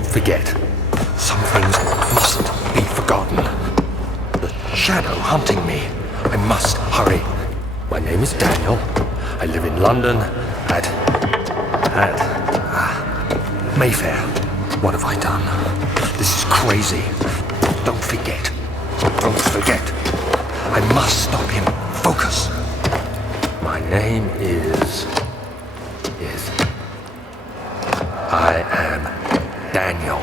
Don't forget. Some things mustn't be forgotten. The shadow hunting me. I must hurry. My name is Daniel. I live in London at Mayfair. What have I done? This is crazy. Don't forget. Don't forget. I must stop him. Focus. My name is... I am Daniel.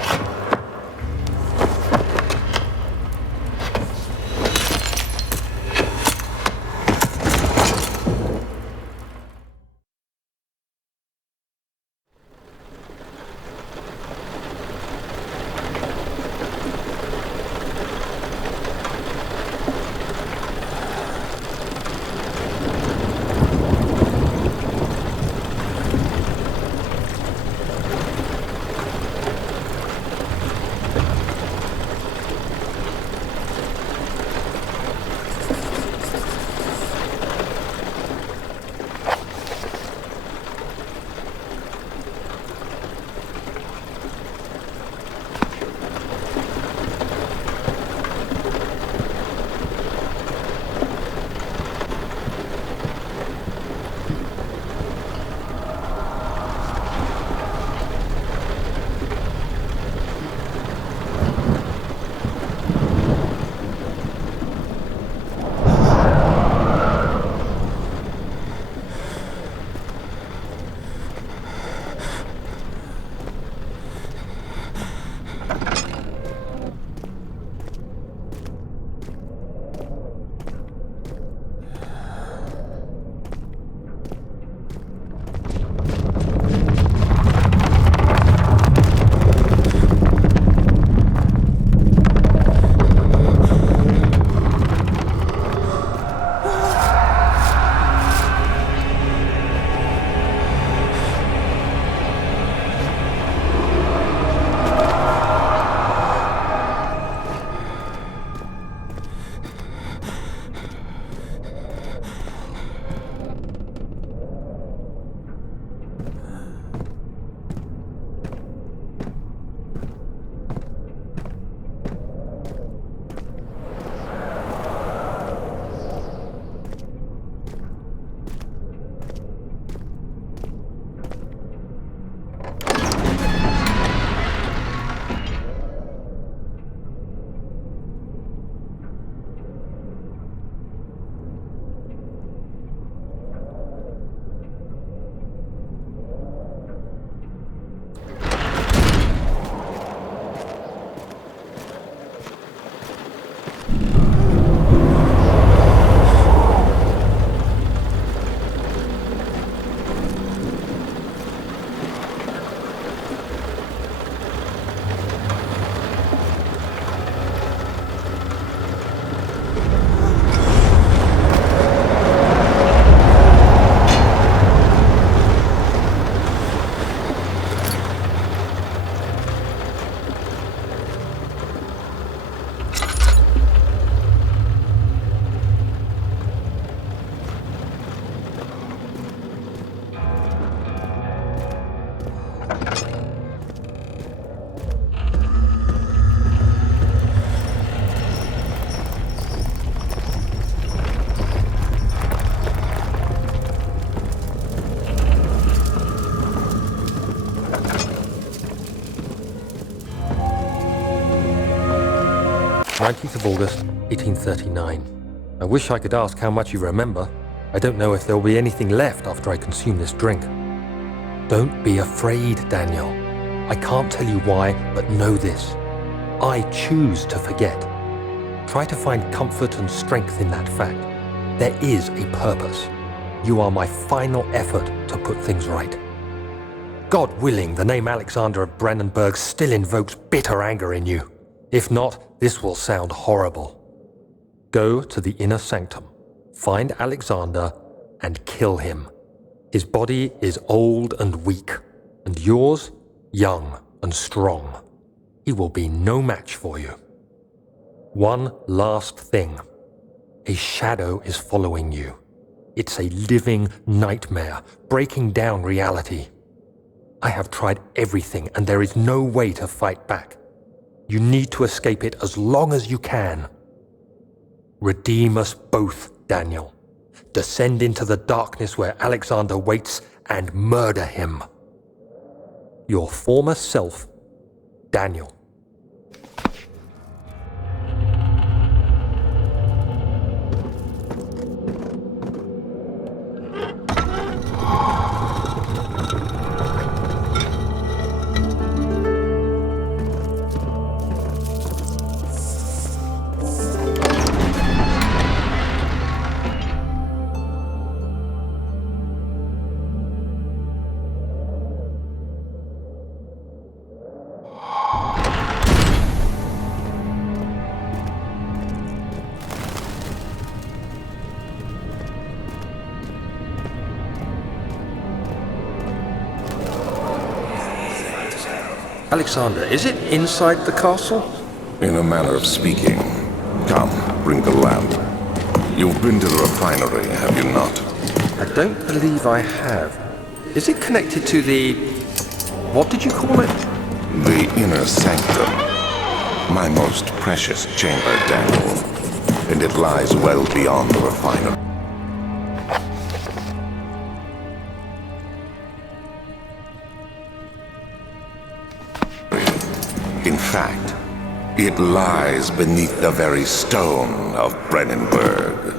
August 1839. I wish I could ask how much you remember. I don't know if there will be anything left after I consume this drink. Don't be afraid, Daniel. I can't tell you why, but know this. I choose to forget. Try to find comfort and strength in that fact. There is a purpose. You are my final effort to put things right. God willing, the name Alexander of Brandenburg still invokes bitter anger in you. If not, this will sound horrible. Go to the inner sanctum, find Alexander, and kill him. His body is old and weak, and yours, young and strong. He will be no match for you. One last thing. A shadow is following you. It's a living nightmare, breaking down reality. I have tried everything, and there is no way to fight back. You need to escape it as long as you can. Redeem us both, Daniel. Descend into the darkness where Alexander waits and murder him. Your former self, Daniel. Alexander, is it inside the castle? In a manner of speaking. Come, bring the lamp. You've been to the refinery, have you not? I don't believe I have. Is it connected to the... what did you call it? The inner sanctum. My most precious chamber, Daniel. And it lies well beyond the refinery. In fact, it lies beneath the very stone of Brennenburg.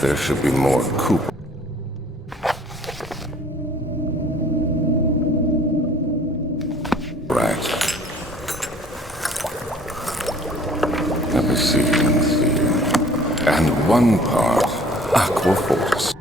There should be more coop. Right. Let me see. And one part aquaforce.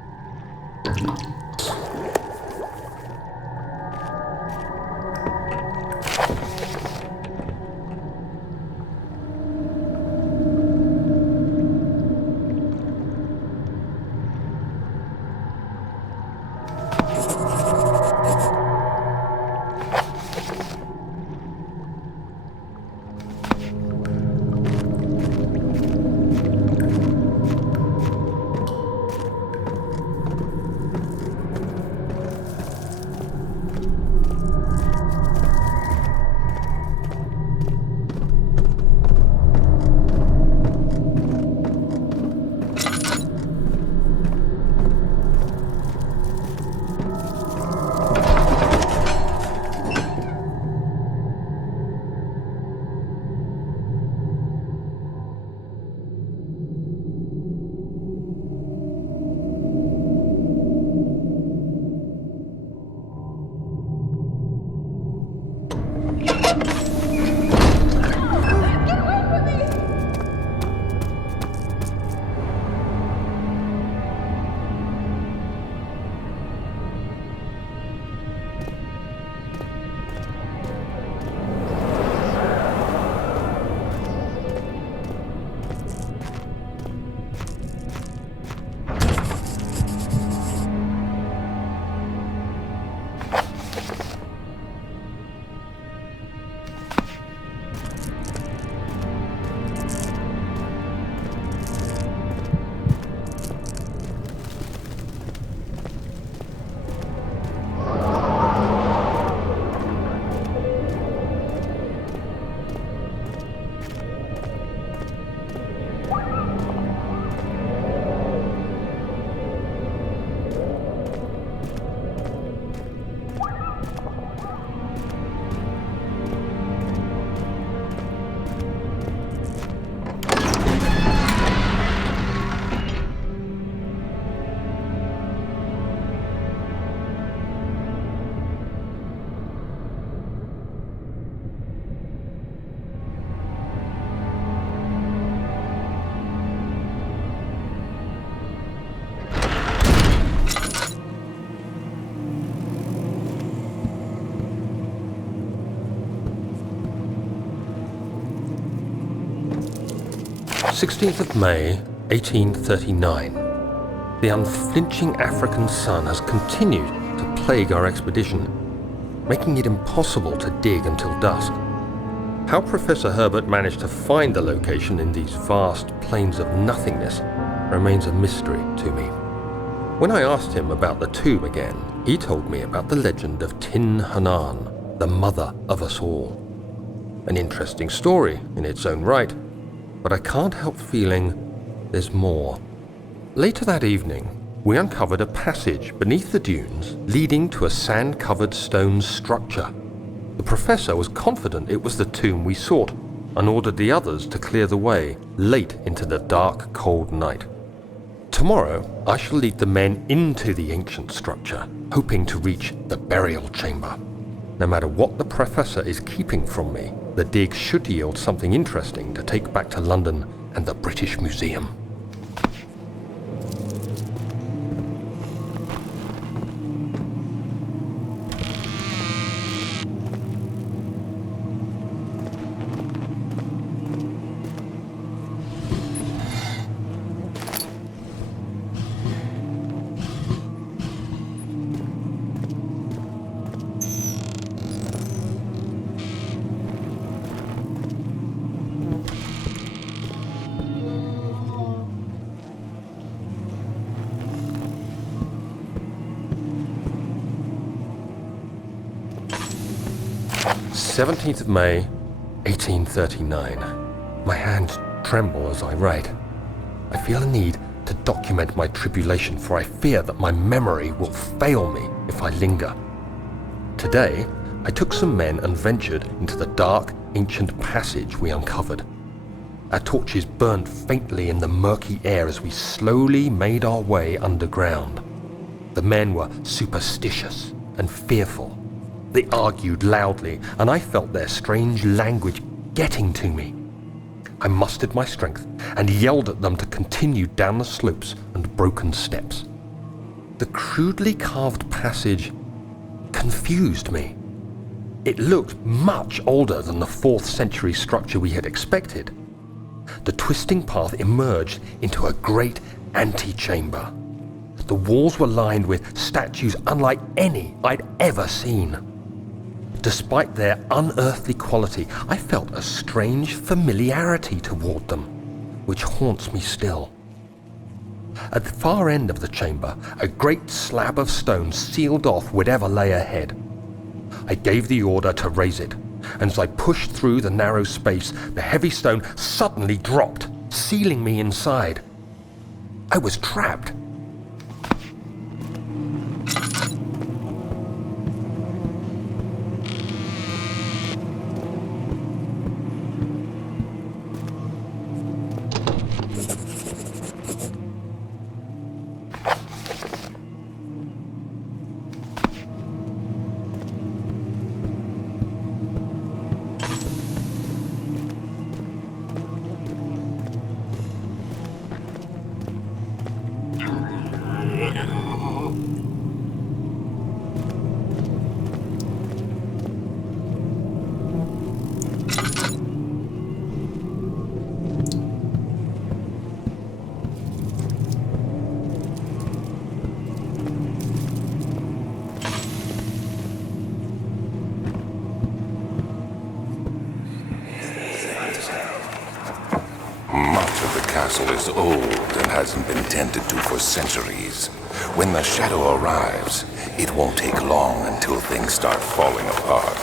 16th of May, 1839. The unflinching African sun has continued to plague our expedition, making it impossible to dig until dusk. How Professor Herbert managed to find the location in these vast plains of nothingness remains a mystery to me. When I asked him about the tomb again, he told me about the legend of Tin Hanan, the mother of us all. An interesting story in its own right, but I can't help feeling there's more. Later that evening, we uncovered a passage beneath the dunes leading to a sand-covered stone structure. The professor was confident it was the tomb we sought and ordered the others to clear the way late into the dark, cold night. Tomorrow, I shall lead the men into the ancient structure, hoping to reach the burial chamber. No matter what the professor is keeping from me, the dig should yield something interesting to take back to London and the British Museum. "17th of May, 1839. My hands tremble as I write. I feel a need to document my tribulation, for I fear that my memory will fail me if I linger. Today, I took some men and ventured into the dark, ancient passage we uncovered. Our torches burned faintly in the murky air as we slowly made our way underground. The men were superstitious and fearful. They argued loudly, and I felt their strange language getting to me. I mustered my strength and yelled at them to continue down the slopes and broken steps. The crudely carved passage confused me. It looked much older than the 4th century structure we had expected. The twisting path emerged into a great antechamber. The walls were lined with statues unlike any I'd ever seen. Despite their unearthly quality, I felt a strange familiarity toward them, which haunts me still. At the far end of the chamber, a great slab of stone sealed off whatever lay ahead. I gave the order to raise it, and as I pushed through the narrow space, the heavy stone suddenly dropped, sealing me inside. I was trapped. Castle is old and hasn't been tended to for centuries. When the shadow arrives, it won't take long until things start falling apart.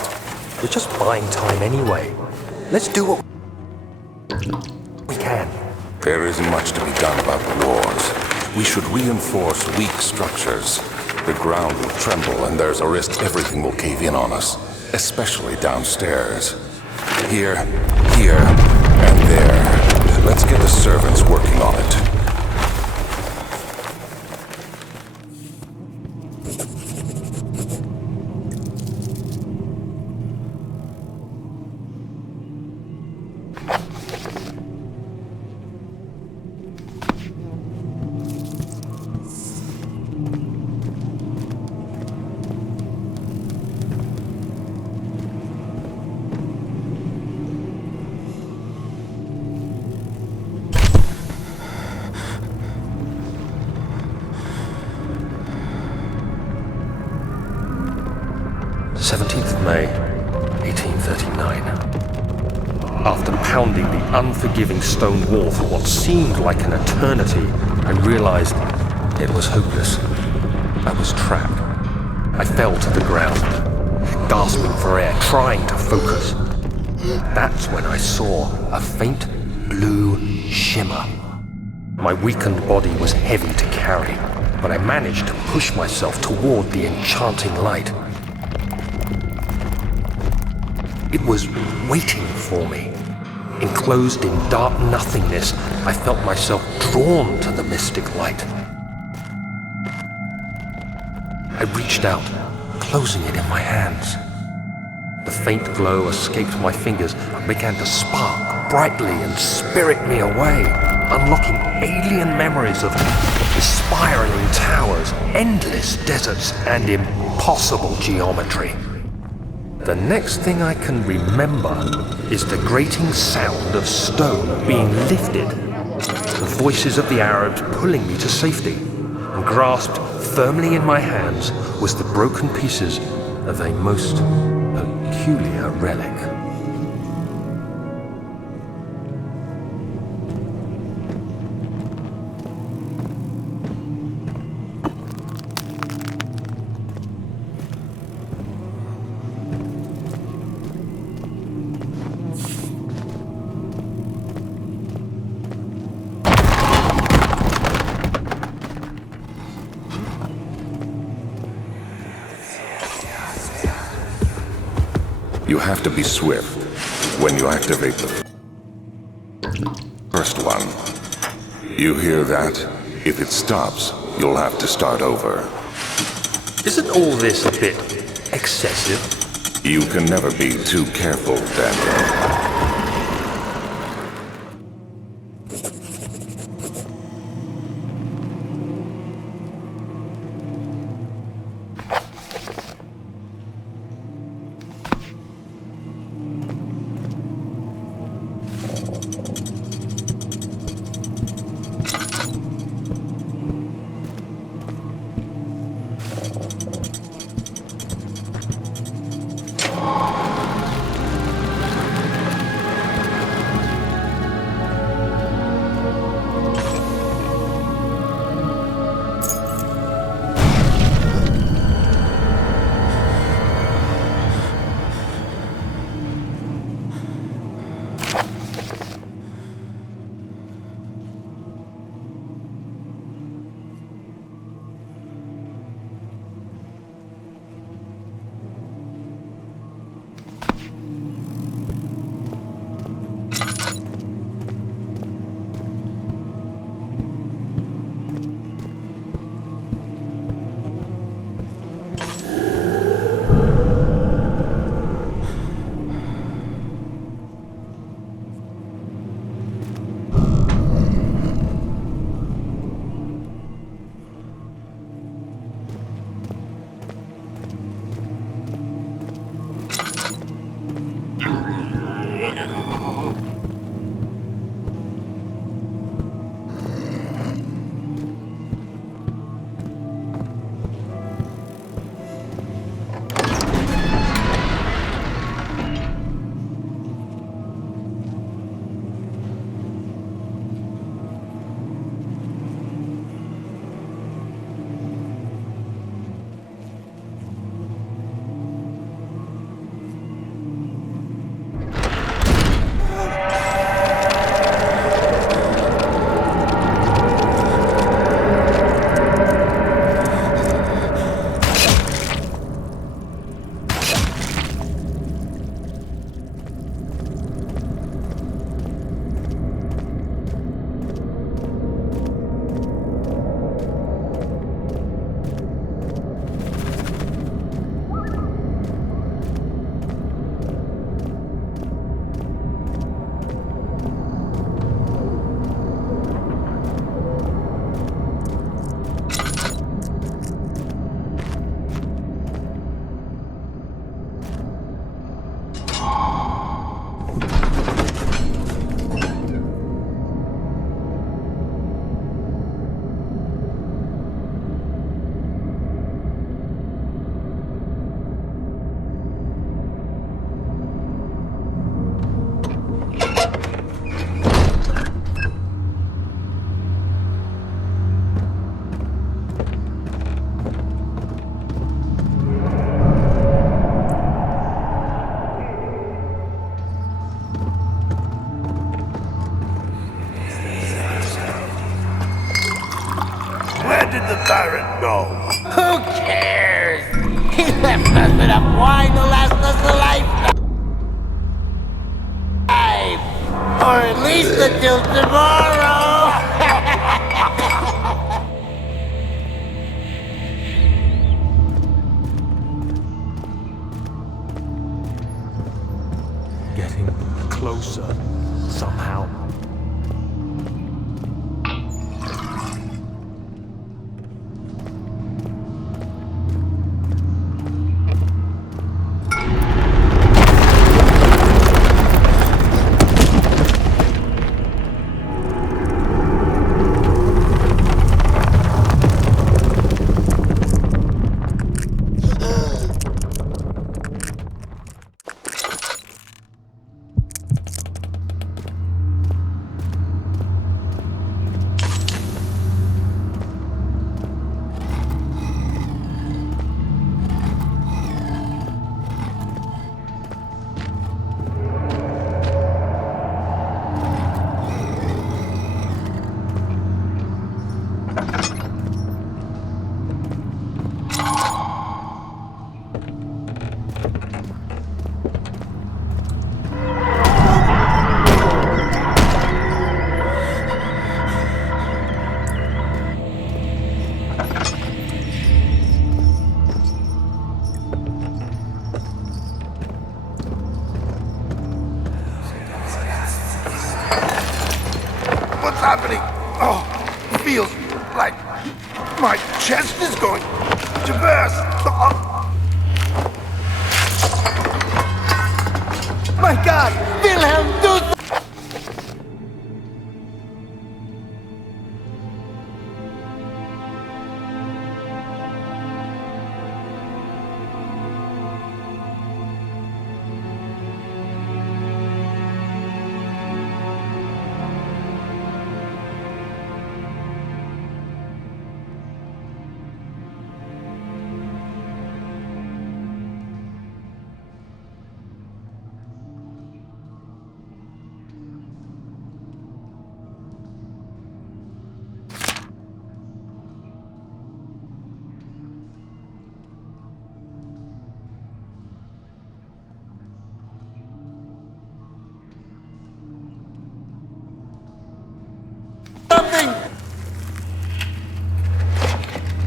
We're just buying time anyway. Let's do what we can. There isn't much to be done about the wars. We should reinforce weak structures. The ground will tremble and there's a risk everything will cave in on us, especially downstairs. Here, and there. Let's get the servants working on it. 17th of May, 1839. After pounding the unforgiving stone wall for what seemed like an eternity, I realized it was hopeless. I was trapped. I fell to the ground, gasping for air, trying to focus. That's when I saw a faint blue shimmer. My weakened body was heavy to carry, but I managed to push myself toward the enchanting light. It was waiting for me. Enclosed in dark nothingness, I felt myself drawn to the mystic light. I reached out, closing it in my hands. The faint glow escaped my fingers and began to spark brightly and spirit me away, unlocking alien memories of spiraling towers, endless deserts, and impossible geometry. The next thing I can remember is the grating sound of stone being lifted, the voices of the Arabs pulling me to safety, and grasped firmly in my hands was the broken pieces of a most peculiar relic. You have to be swift when you activate the first one. You hear that? If it stops, you'll have to start over. Isn't all this a bit excessive? You can never be too careful, Daniel. Just enough wine to last us a lifetime. Or at least until tomorrow. Getting closer somehow. What's happening? Oh, it feels like my chest is going to burst. My God, Wilhelm, do something!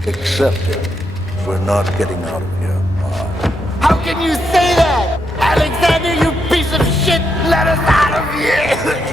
Accept it. We're not getting out of here alive. How can you say that? Alexander, you piece of shit! Let us out of here!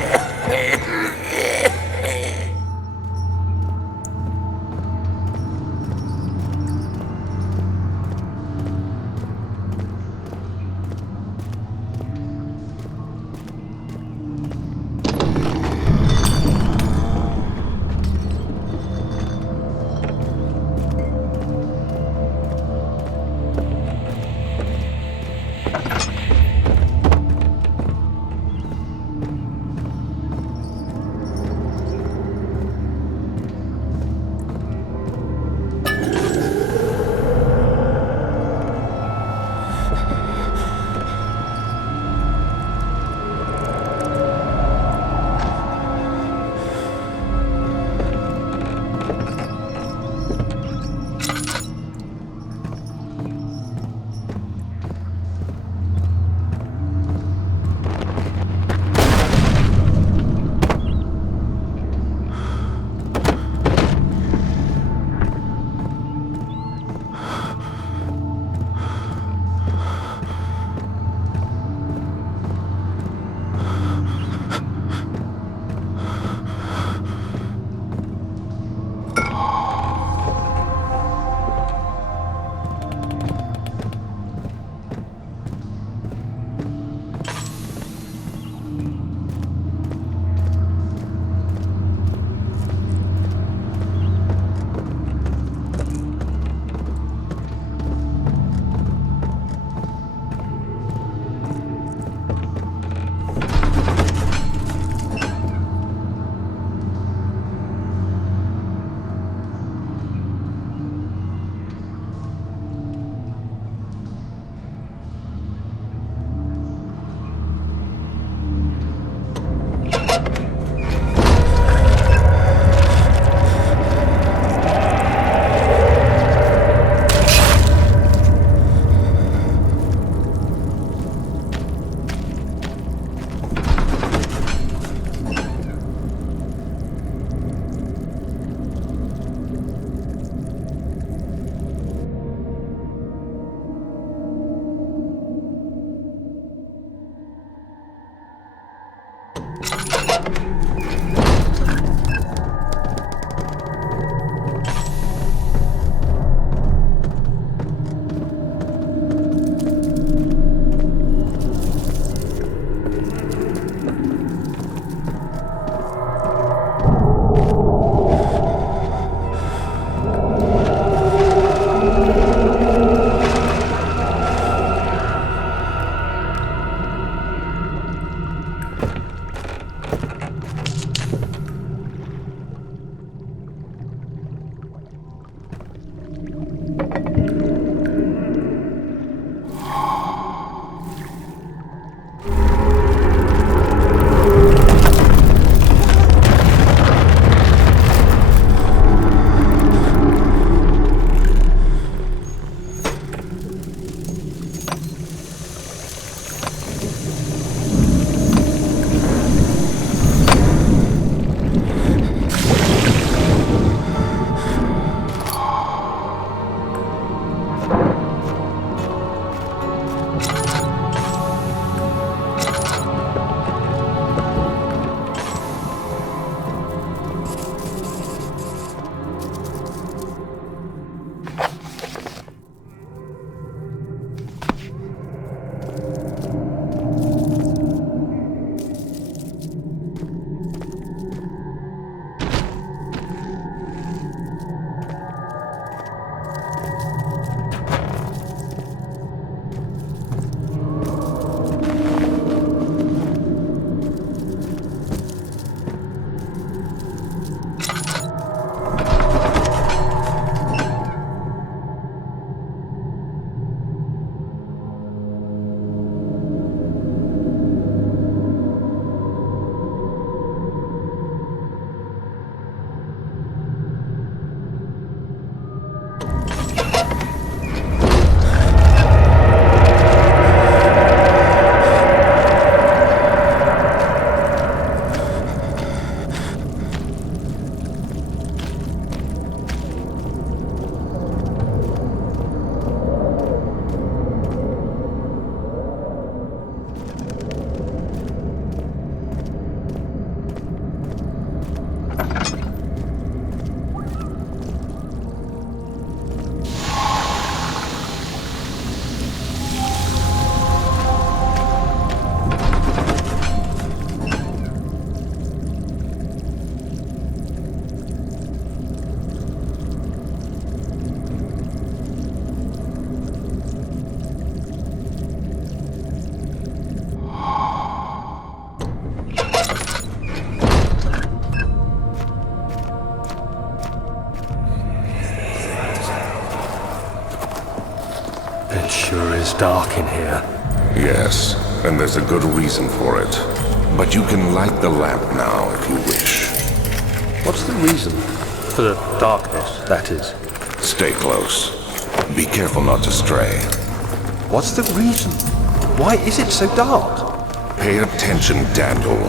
It sure is dark in here. Yes, and there's a good reason for it. But you can light the lamp now if you wish. What's the reason? For the darkness, that is. Stay close. Be careful not to stray. What's the reason? Why is it so dark? Pay attention, Daniel.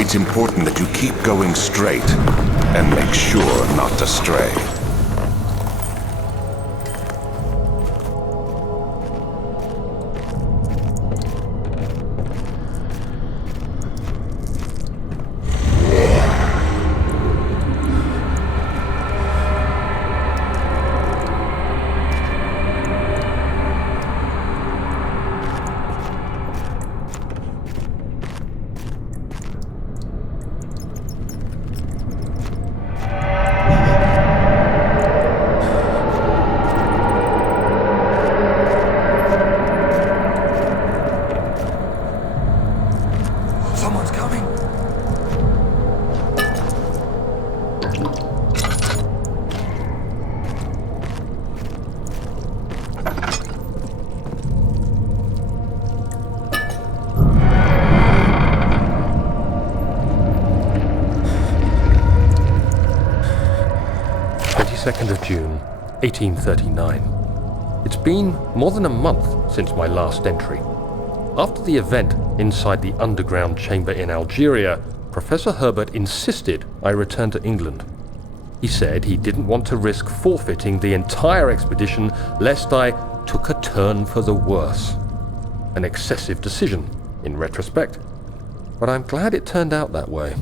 It's important that you keep going straight and make sure not to stray. Someone's coming. Of June, 1839. It's been more than a month since my last entry. After the event inside the underground chamber in Algeria, Professor Herbert insisted I return to England. He said he didn't want to risk forfeiting the entire expedition lest I took a turn for the worse. An excessive decision, in retrospect, but I'm glad it turned out that way.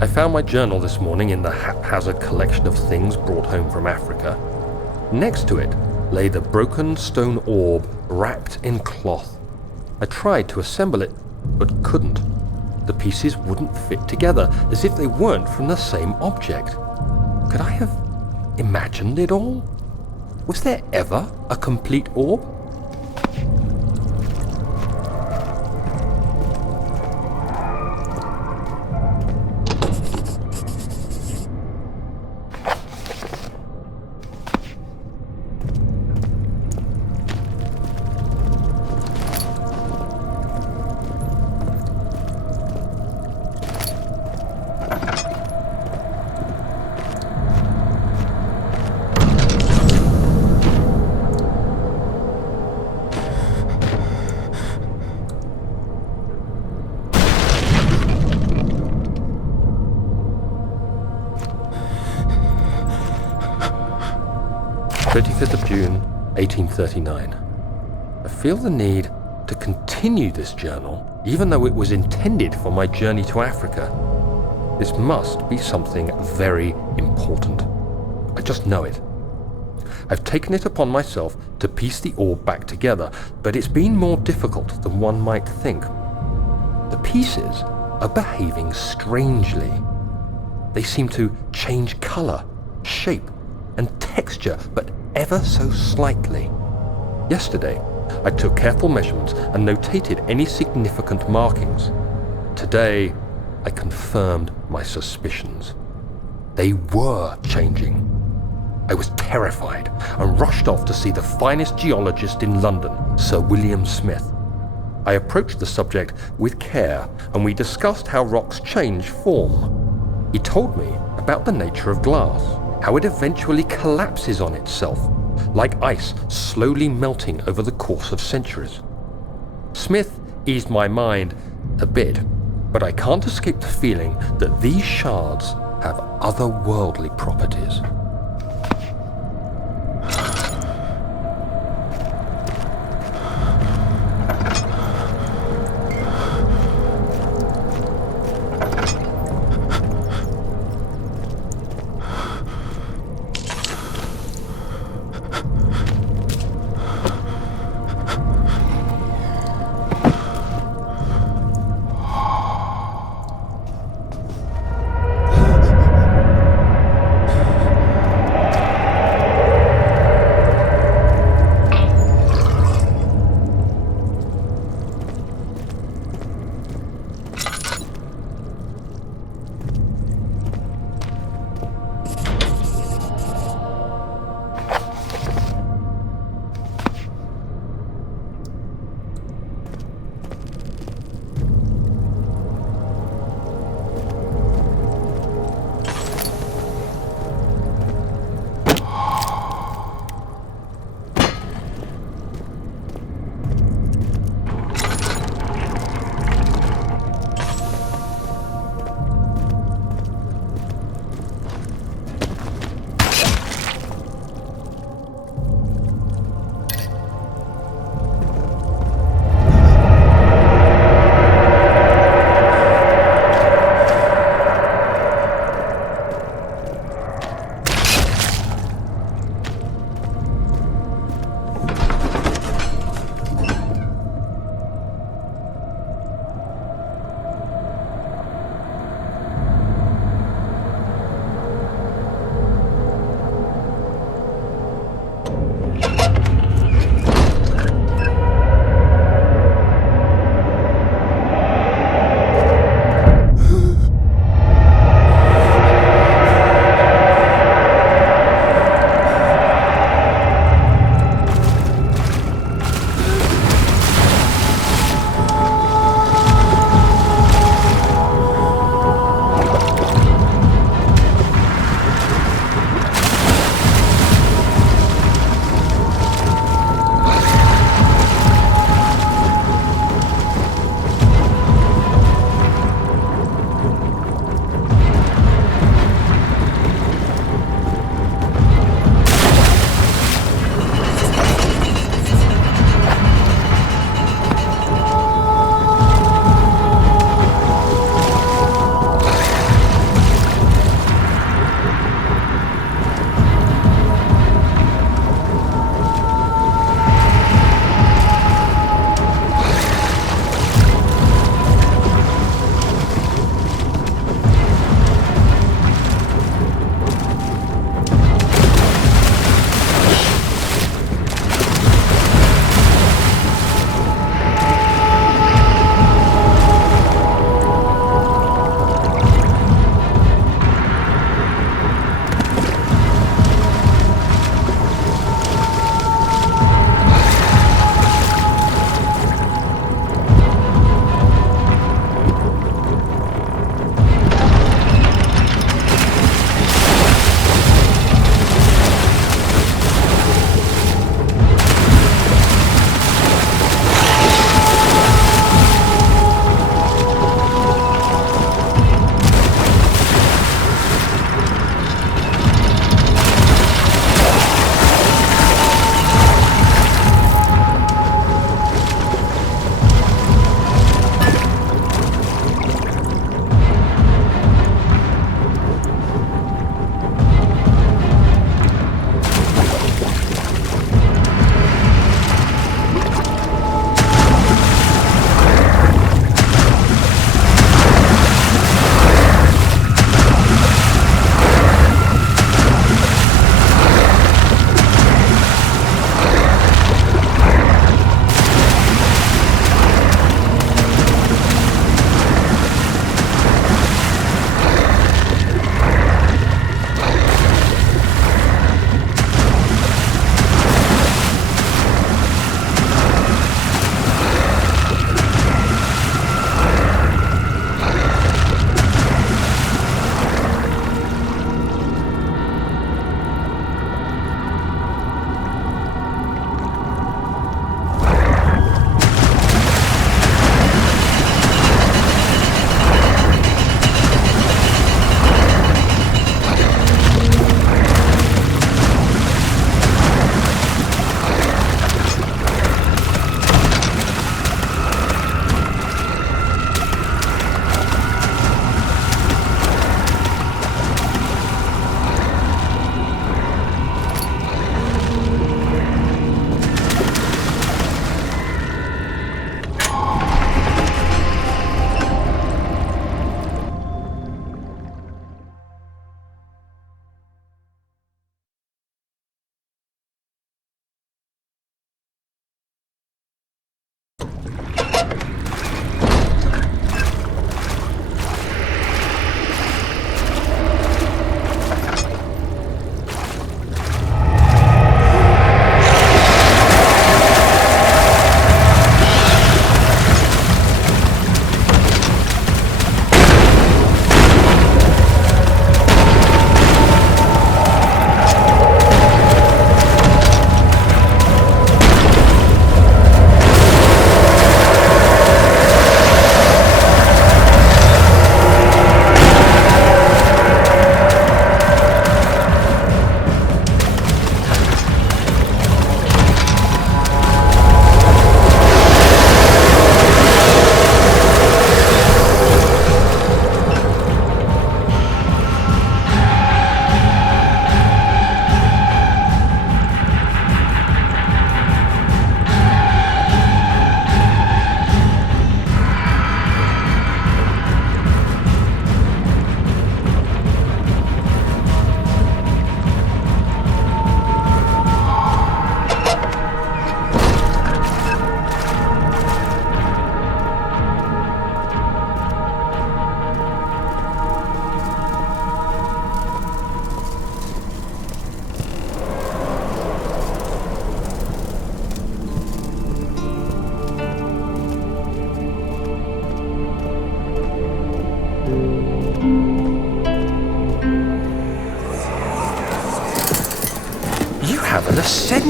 I found my journal this morning in the haphazard collection of things brought home from Africa. Next to it lay the broken stone orb wrapped in cloth. I tried to assemble it, but couldn't. The pieces wouldn't fit together, as if they weren't from the same object. Could I have imagined it all? Was there ever a complete orb? June 1839. I feel the need to continue this journal, even though it was intended for my journey to Africa. This must be something very important. I just know it. I've taken it upon myself to piece the orb back together, but it's been more difficult than one might think. The pieces are behaving strangely. They seem to change color, shape, and texture, but ever so slightly. Yesterday, I took careful measurements and notated any significant markings. Today, I confirmed my suspicions. They were changing. I was terrified and rushed off to see the finest geologist in London, Sir William Smith. I approached the subject with care and we discussed how rocks change form. He told me about the nature of glass, how it eventually collapses on itself, like ice slowly melting over the course of centuries. Smith eased my mind a bit, but I can't escape the feeling that these shards have otherworldly properties.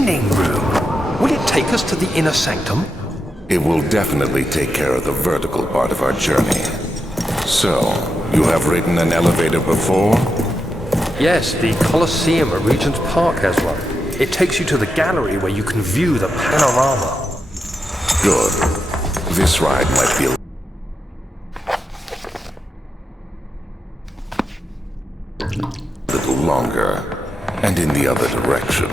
dining room. Will it take us to the inner sanctum? It will definitely take care of the vertical part of our journey. So, you have ridden an elevator before? Yes, the Colosseum at Regent's Park has one. It takes you to the gallery where you can view the panorama. Good. This ride might be a little longer, and in the other direction.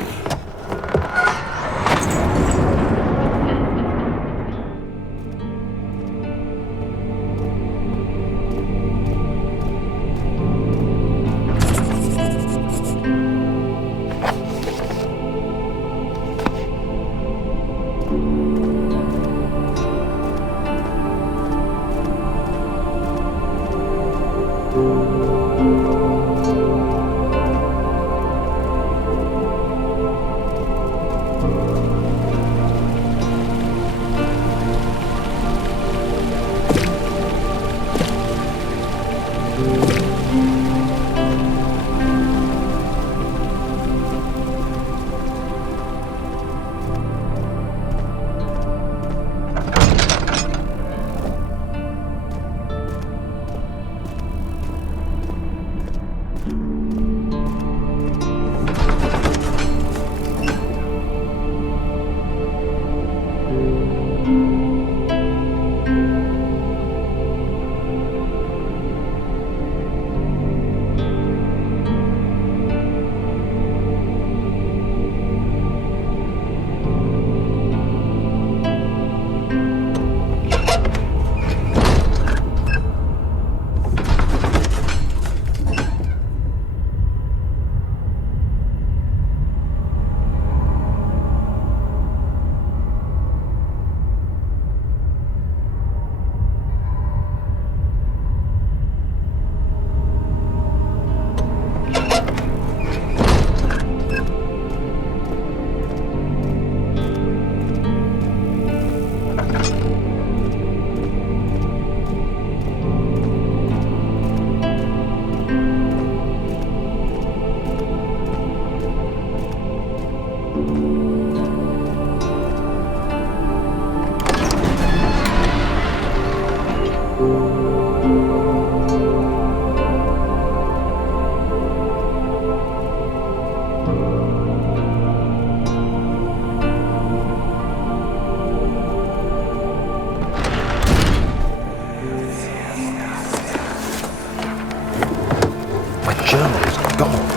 Journal is gone.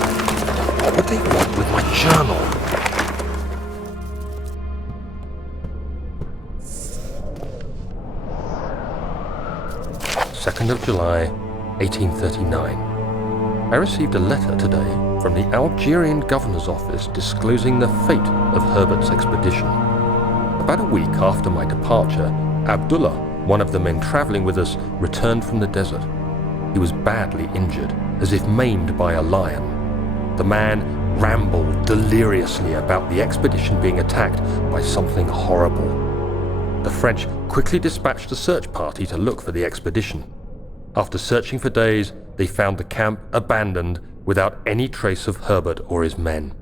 What would they want with my journal? July 1839. I received a letter today from the Algerian governor's office disclosing the fate of Herbert's expedition. About a week after my departure, Abdullah, one of the men traveling with us, returned from the desert. He was badly injured, as if maimed by a lion. The man rambled deliriously about the expedition being attacked by something horrible. The French quickly dispatched a search party to look for the expedition. After searching for days, they found the camp abandoned without any trace of Herbert or his men.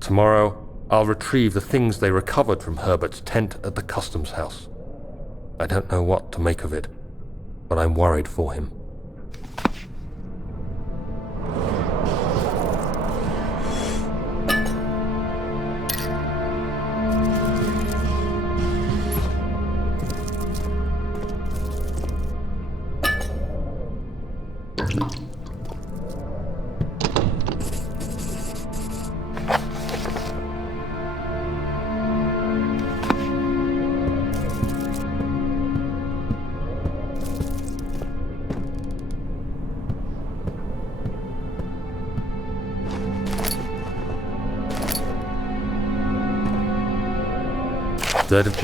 Tomorrow, I'll retrieve the things they recovered from Herbert's tent at the customs house. I don't know what to make of it, but I'm worried for him.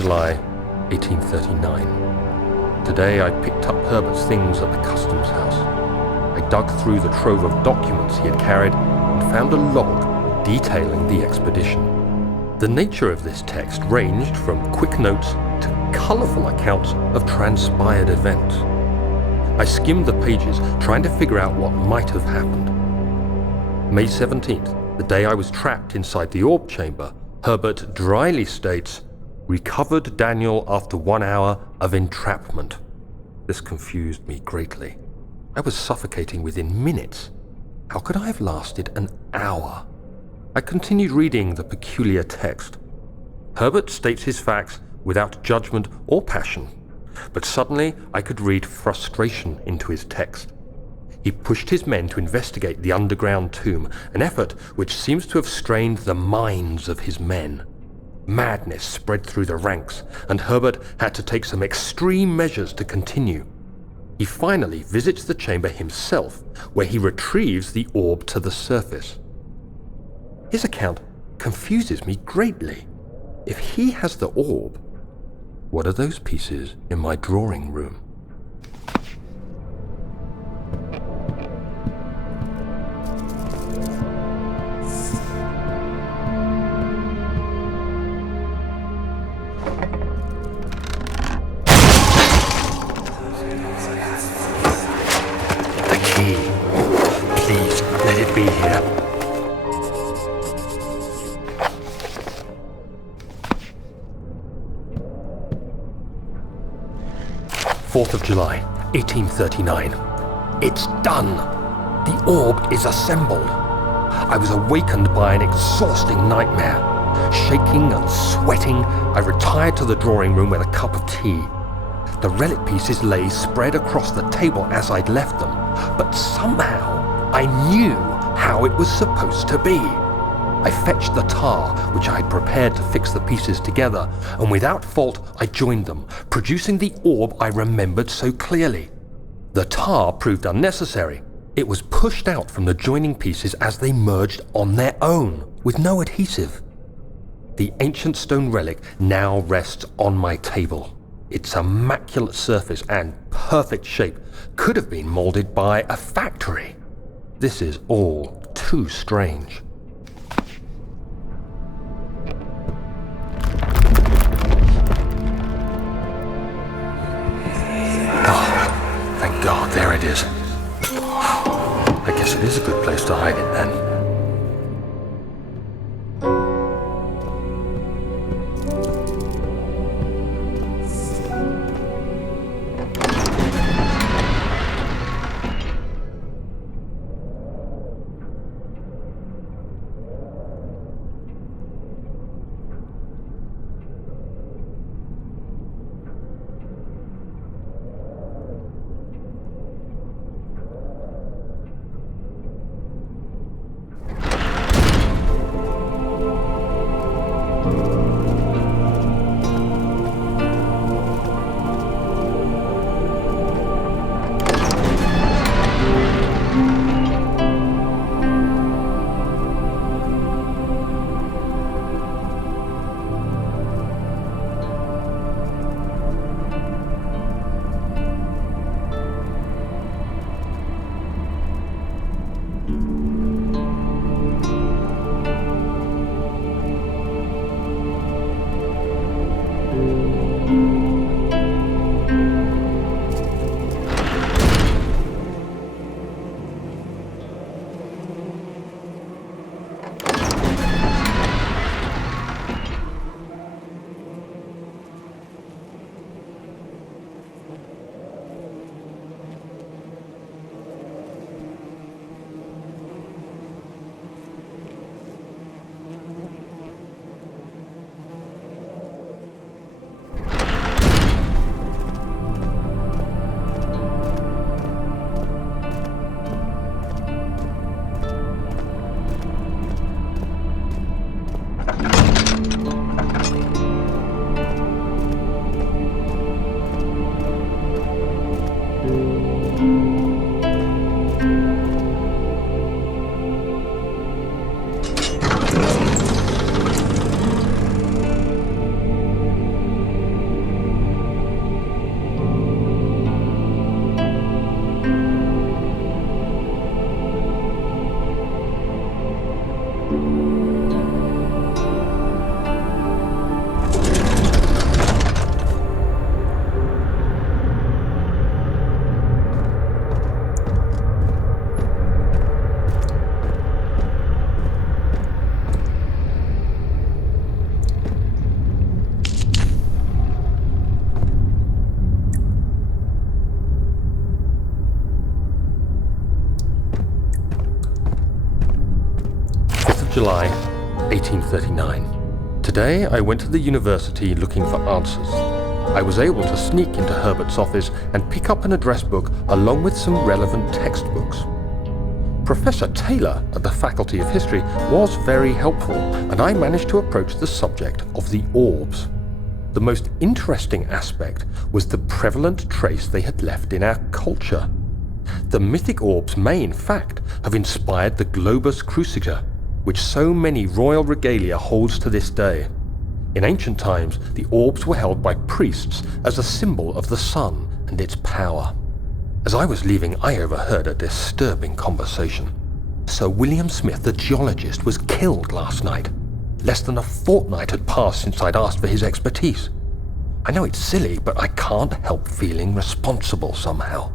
July 1839. Today I picked up Herbert's things at the customs house. I dug through the trove of documents he had carried and found a log detailing the expedition. The nature of this text ranged from quick notes to colourful accounts of transpired events. I skimmed the pages, trying to figure out what might have happened. May 17th, the day I was trapped inside the orb chamber, Herbert dryly states, recovered Daniel after 1 hour of entrapment. This confused me greatly. I was suffocating within minutes. How could I have lasted an hour? I continued reading the peculiar text. Herbert states his facts without judgment or passion, but suddenly I could read frustration into his text. He pushed his men to investigate the underground tomb, an effort which seems to have strained the minds of his men. Madness spread through the ranks, and Herbert had to take some extreme measures to continue. He finally visits the chamber himself, where he retrieves the orb to the surface. His account confuses me greatly. If he has the orb, what are those pieces in my drawing room? The key. Please, let it be here. July 4th, 1839. It's done! The orb is assembled. I was awakened by an exhausting nightmare. Shaking and sweating, I retired to the drawing room with a cup of tea. The relic pieces lay spread across the table as I'd left them, but somehow I knew how it was supposed to be. I fetched the tar, which I had prepared to fix the pieces together, and without fault I joined them, producing the orb I remembered so clearly. The tar proved unnecessary. It was pushed out from the joining pieces as they merged on their own, with no adhesive. The ancient stone relic now rests on my table. Its immaculate surface and perfect shape could have been molded by a factory. This is all too strange. Oh, thank God, there it is. I guess it is a good place to hide it then. July, 1839. Today I went to the university looking for answers. I was able to sneak into Herbert's office and pick up an address book along with some relevant textbooks. Professor Taylor at the Faculty of History was very helpful, and I managed to approach the subject of the orbs. The most interesting aspect was the prevalent trace they had left in our culture. The mythic orbs may, in fact, have inspired the globus cruciger, which so many royal regalia holds to this day. In ancient times, the orbs were held by priests as a symbol of the sun and its power. As I was leaving, I overheard a disturbing conversation. Sir William Smith, the geologist, was killed last night. Less than a fortnight had passed since I'd asked for his expertise. I know it's silly, but I can't help feeling responsible somehow.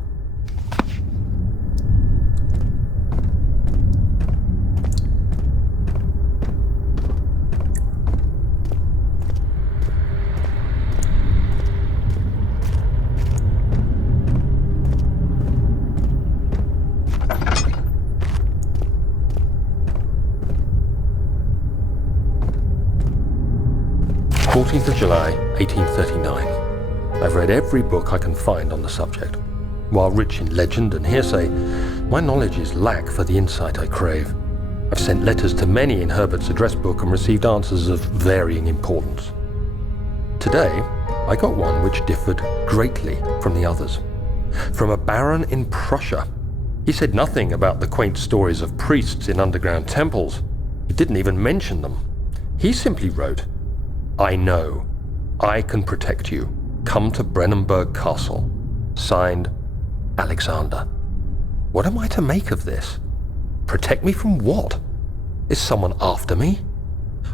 14th of July, 1839. I've read every book I can find on the subject. While rich in legend and hearsay, my knowledge is lack for the insight I crave. I've sent letters to many in Herbert's address book and received answers of varying importance. Today, I got one which differed greatly from the others. From a baron in Prussia. He said nothing about the quaint stories of priests in underground temples. He didn't even mention them. He simply wrote, "I know. I can protect you. Come to Brennenburg Castle. Signed, Alexander." What am I to make of this? Protect me from what? Is someone after me?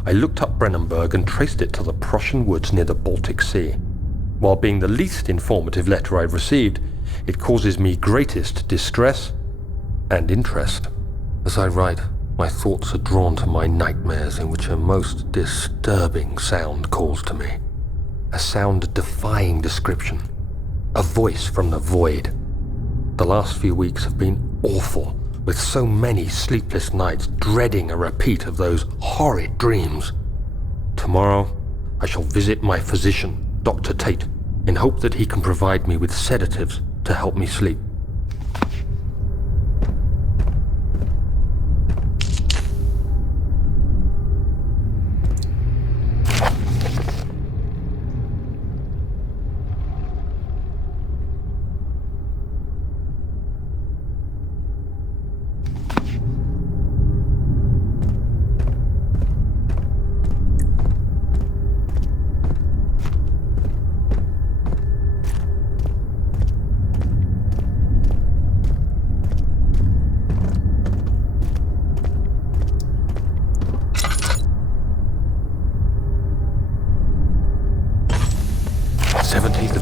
I looked up Brennenburg and traced it to the Prussian woods near the Baltic Sea. While being the least informative letter I've received, it causes me greatest distress and interest. As I write, my thoughts are drawn to my nightmares in which a most disturbing sound calls to me. A sound defying description. A voice from the void. The last few weeks have been awful, with so many sleepless nights dreading a repeat of those horrid dreams. Tomorrow, I shall visit my physician, Dr. Tate, in hope that he can provide me with sedatives to help me sleep.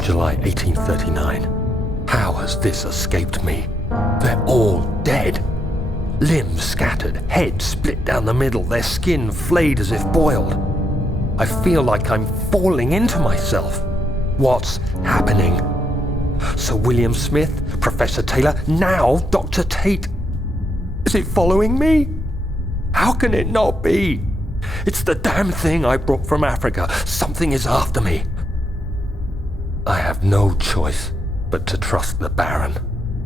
July 1839. How has this escaped me? They're all dead. Limbs scattered, heads split down the middle, their skin flayed as if boiled. I feel like I'm falling into myself. What's happening? Sir William Smith, Professor Taylor, now Dr. Tate. Is it following me? How can it not be? It's the damn thing I brought from Africa. Something is after me. I have no choice but to trust the Baron.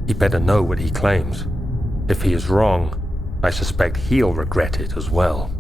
He better know what he claims. If he is wrong, I suspect he'll regret it as well.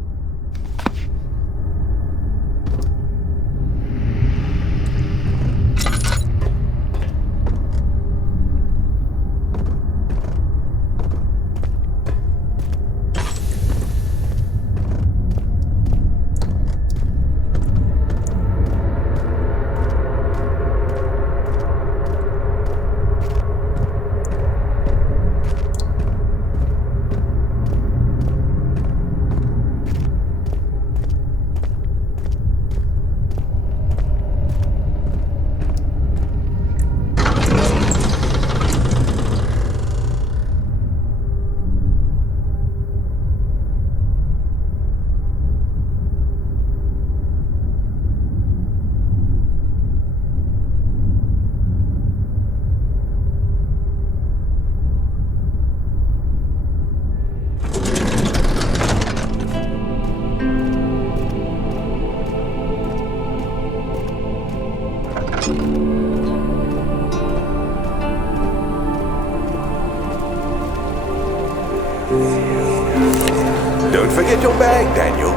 Don't forget your bag, Daniel.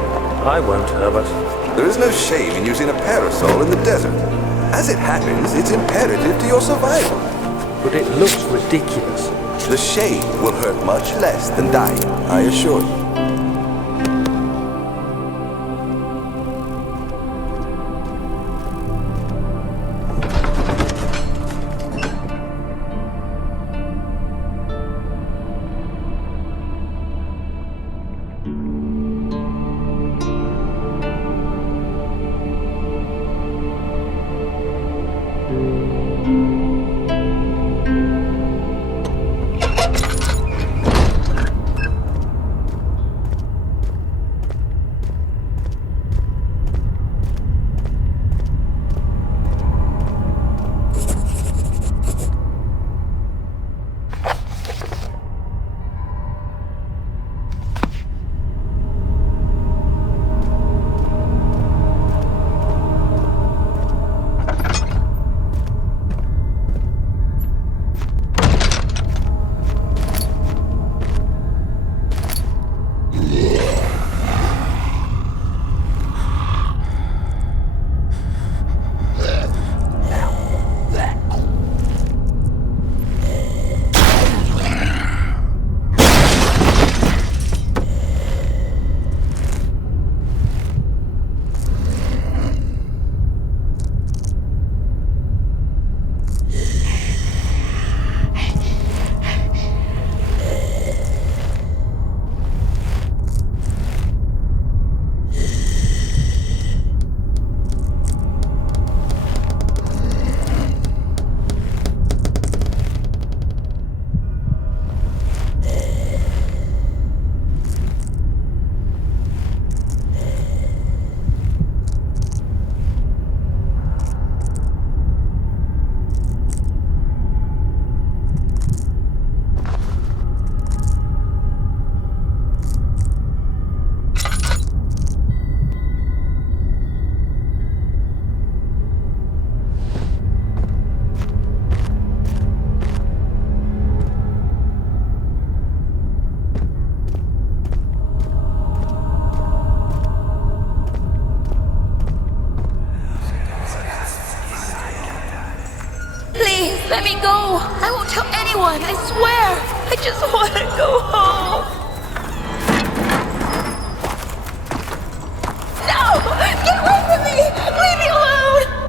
I won't, Herbert. There is no shame in using a parasol in the desert. As it happens, it's imperative to your survival. But it looks ridiculous. The shame will hurt much less than dying, I assure you. Let me go! I won't tell anyone, I swear! I just want to go home! No! Get away from me! Leave me alone!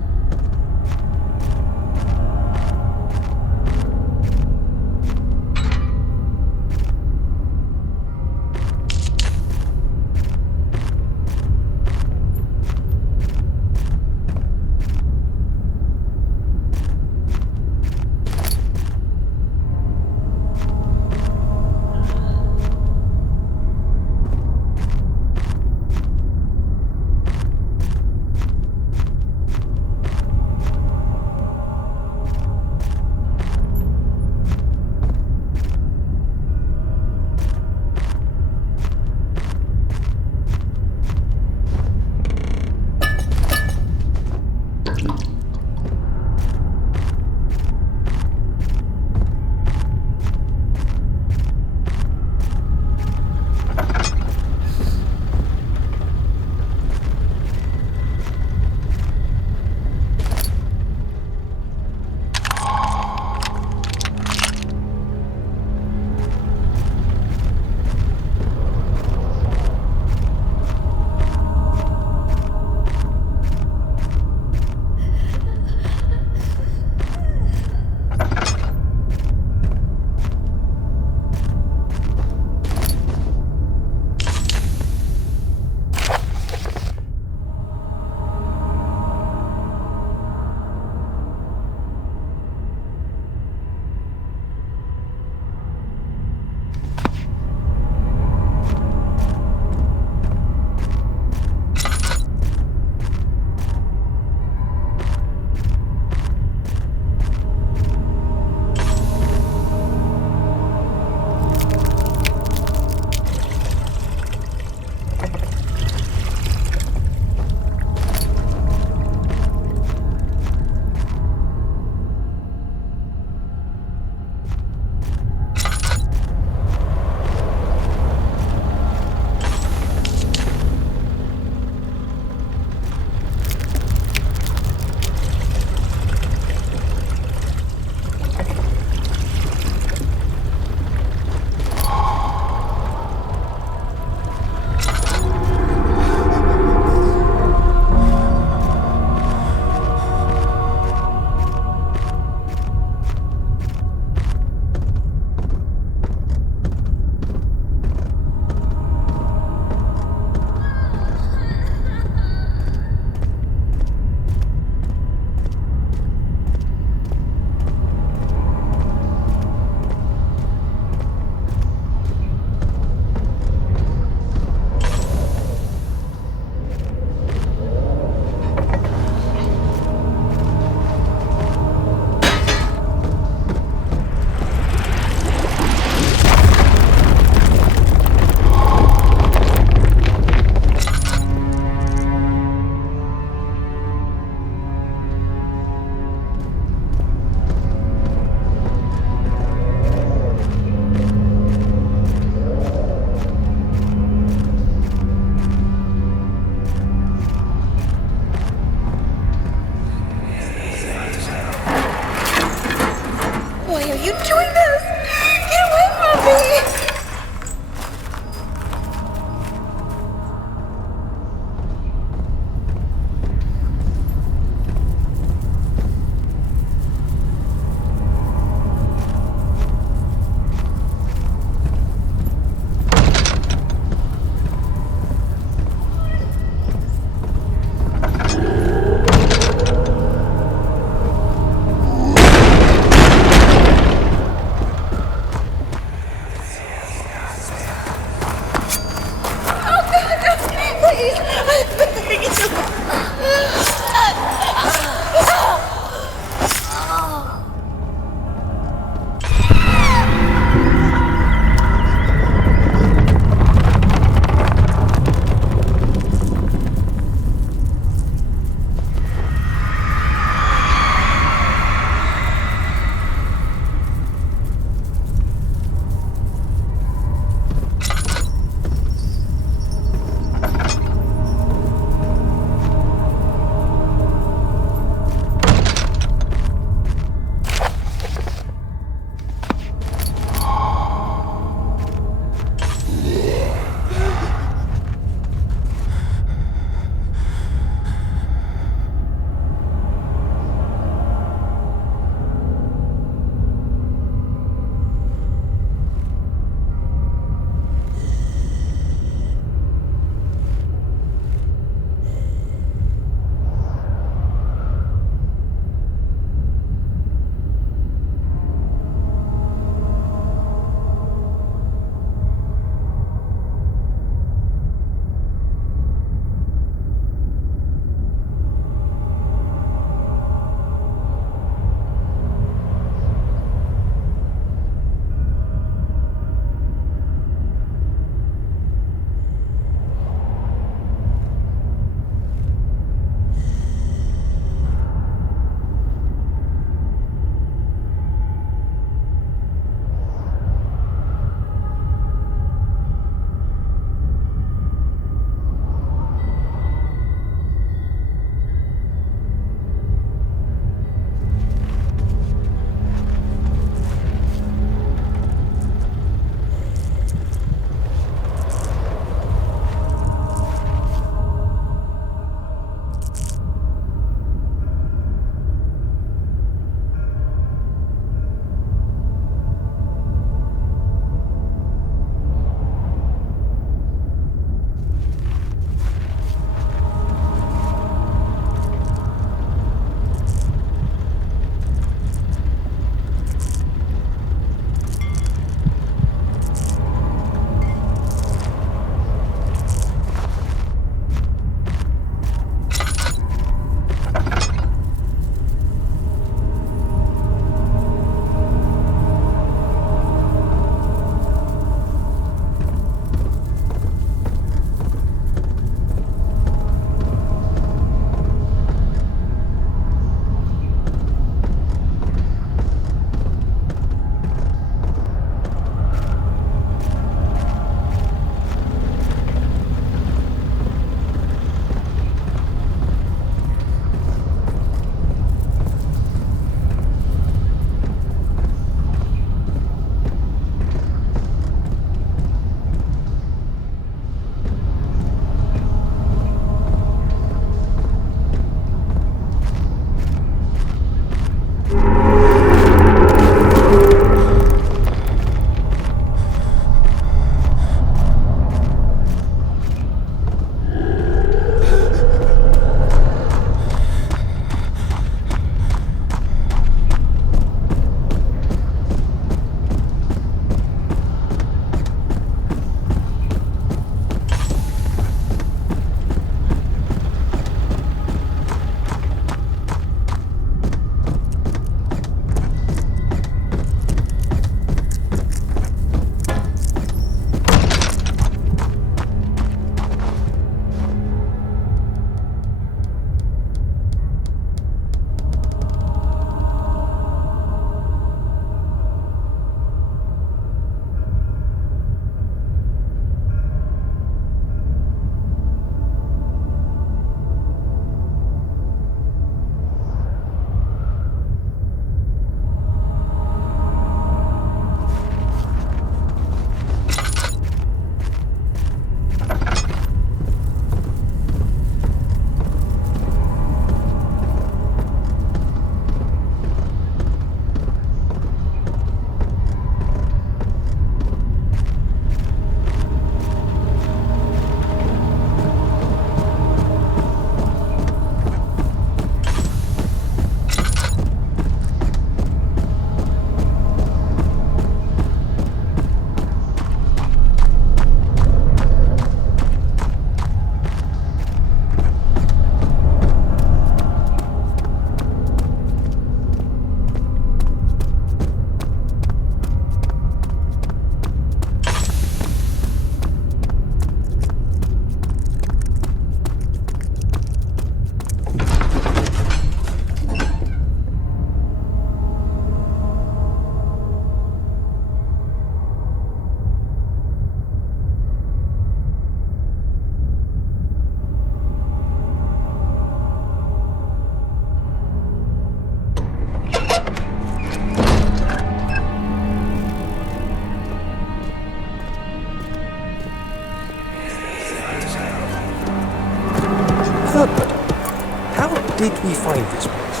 did we find this place?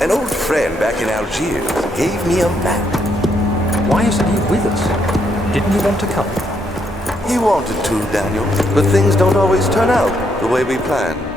An old friend back in Algiers gave me a map. Why isn't he with us? Didn't he want to come? He wanted to, Daniel, but things don't always turn out the way we plan.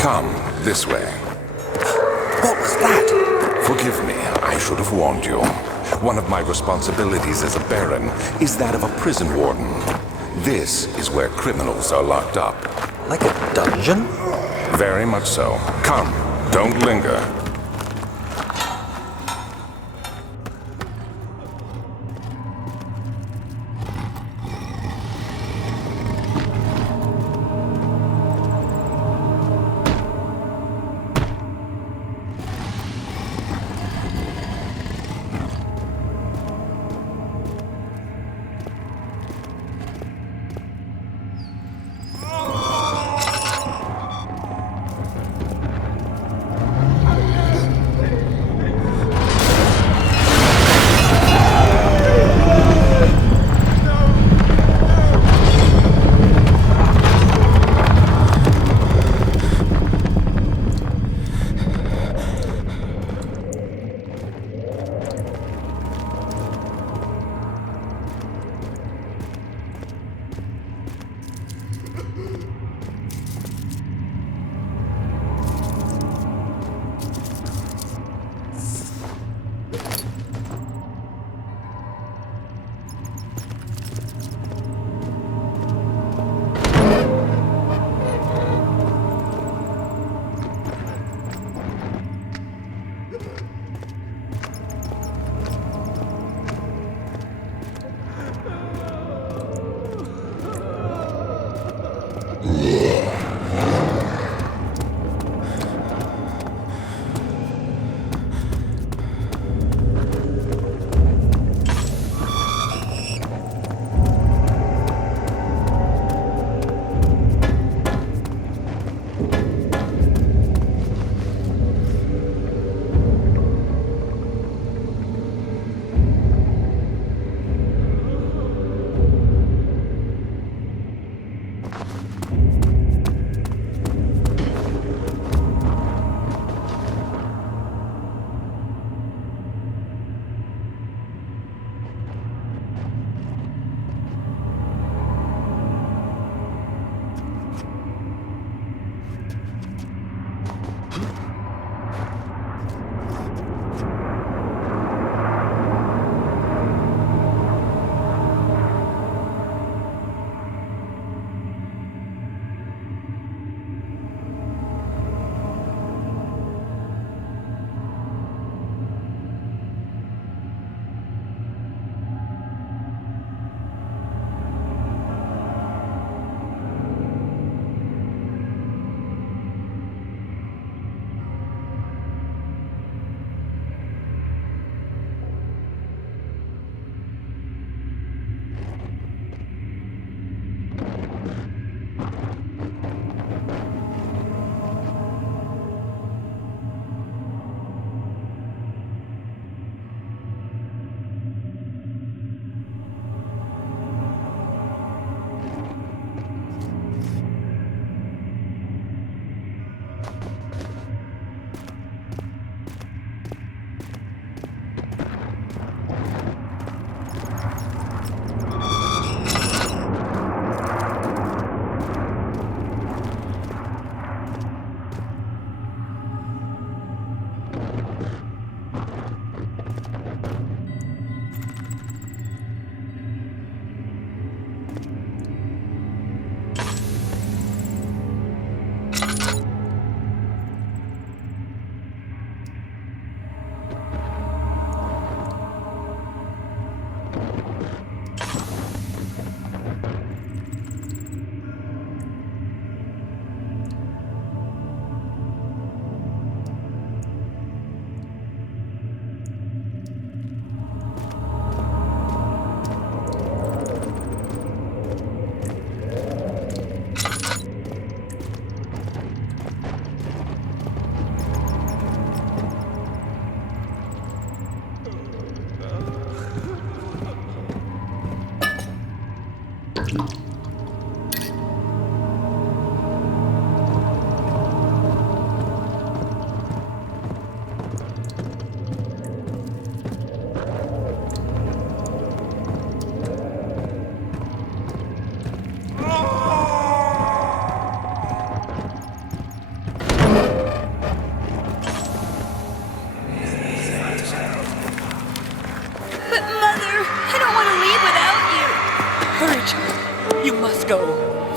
Come, this way. What was that? Forgive me, I should have warned you. One of my responsibilities as a Baron is that of a prison warden. This is where criminals are locked up. Like a dungeon? Very much so. Come, don't linger.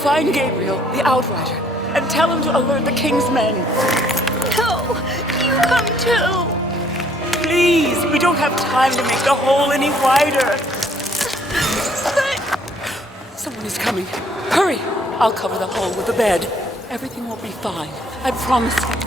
Find Gabriel, the Outrider, and tell him to alert the King's men. No, you come too. Please, we don't have time to make the hole any wider. Someone is coming. Hurry! I'll cover the hole with the bed. Everything will be fine. I promise you.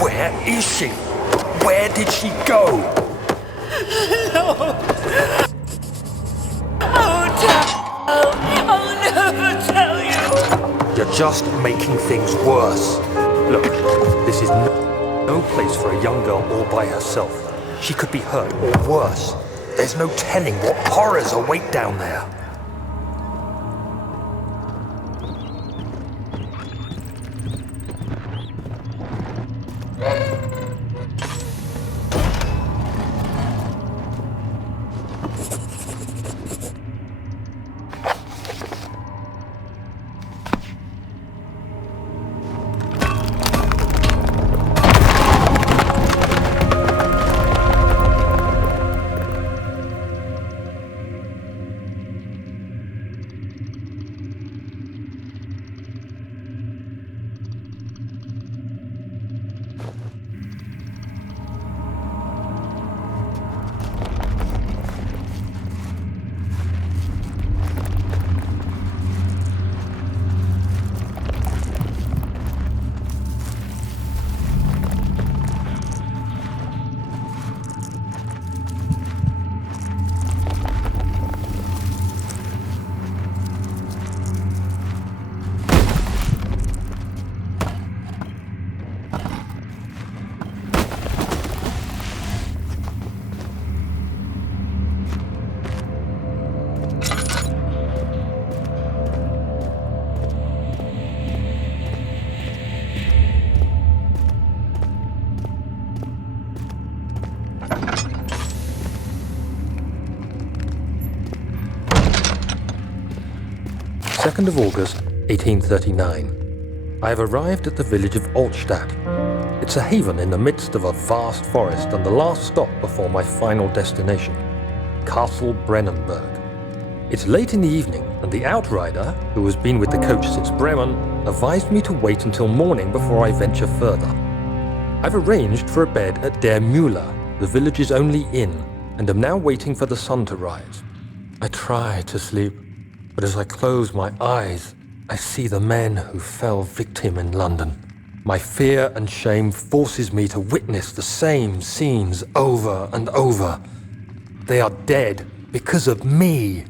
Where is she? Where did she go? No! I won't tell! I'll never tell you! You're just making things worse. Look, this is no place for a young girl all by herself. She could be hurt, or worse. There's no telling what horrors await down there. Second of August, 1839. I have arrived at the village of Altstadt. It's a haven in the midst of a vast forest and the last stop before my final destination, Castle Brennenburg. It's late in the evening, and the outrider, who has been with the coach since Bremen, advised me to wait until morning before I venture further. I've arranged for a bed at Der Müller, the village's only inn, and am now waiting for the sun to rise. I try to sleep, but as I close my eyes, I see the men who fell victim in London. My fear and shame forces me to witness the same scenes over and over. They are dead because of me.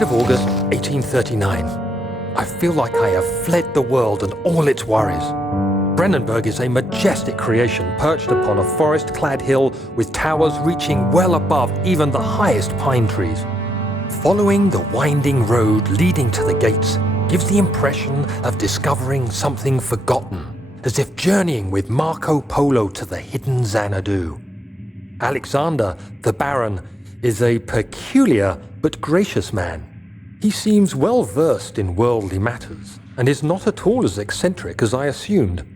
Of August, 1839. I feel like I have fled the world and all its worries. Brennenburg is a majestic creation perched upon a forest-clad hill with towers reaching well above even the highest pine trees. Following the winding road leading to the gates gives the impression of discovering something forgotten, as if journeying with Marco Polo to the hidden Xanadu. Alexander, the Baron, is a peculiar but gracious man. He seems well versed in worldly matters and is not at all as eccentric as I assumed.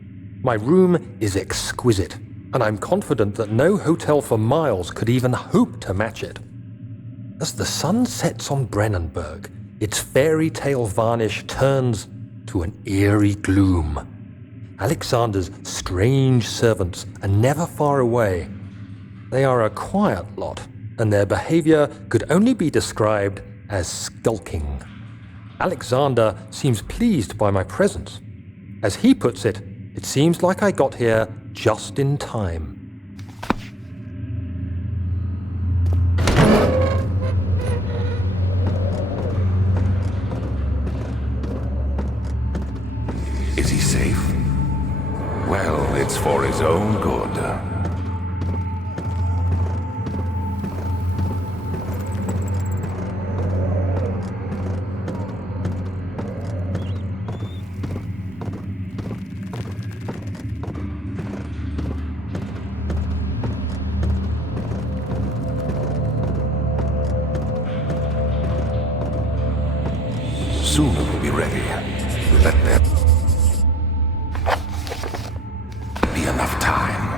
My room is exquisite, and I'm confident that no hotel for miles could even hope to match it. As the sun sets on Brennenburg, its fairy tale varnish turns to an eerie gloom. Alexander's strange servants are never far away. They are a quiet lot, and their behavior could only be described as skulking. Alexander seems pleased by my presence. As he puts it, it seems like I got here just in time. Soon it will be ready. Let there be enough time.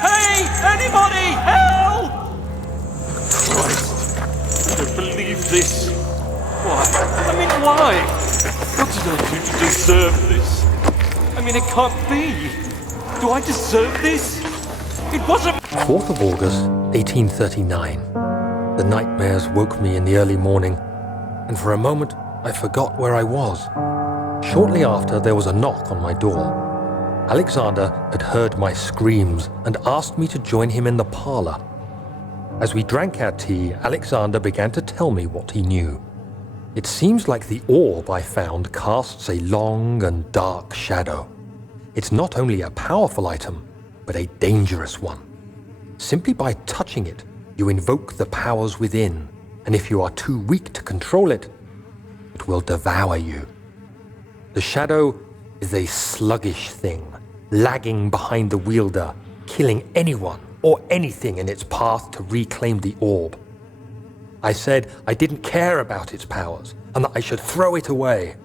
Hey! Anybody! Help! Christ! I don't believe this. Why? I mean, why? What did I do to deserve this? I mean, it can't be. Do I deserve this? It wasn't... 4th of August, 1839. The nightmares woke me in the early morning, and for a moment I forgot where I was. Shortly after, there was a knock on my door. Alexander had heard my screams and asked me to join him in the parlor. As we drank our tea, Alexander began to tell me what he knew. It seems like the orb I found casts a long and dark shadow. It's not only a powerful item, but a dangerous one. Simply by touching it, you invoke the powers within, and if you are too weak to control it, it will devour you. The shadow is a sluggish thing, lagging behind the wielder, killing anyone or anything in its path to reclaim the orb. I said I didn't care about its powers and that I should throw it away.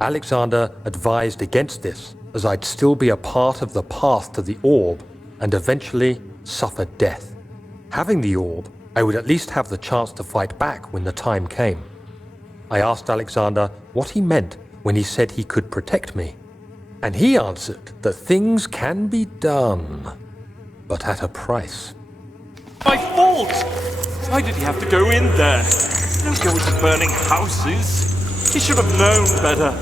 Alexander advised against this, as I'd still be a part of the path to the orb and eventually suffer death. Having the orb, I would at least have the chance to fight back when the time came. I asked Alexander what he meant when he said he could protect me, and he answered that things can be done, but at a price. My fault! Why did he have to go in there? Don't go into burning houses. He should have known better.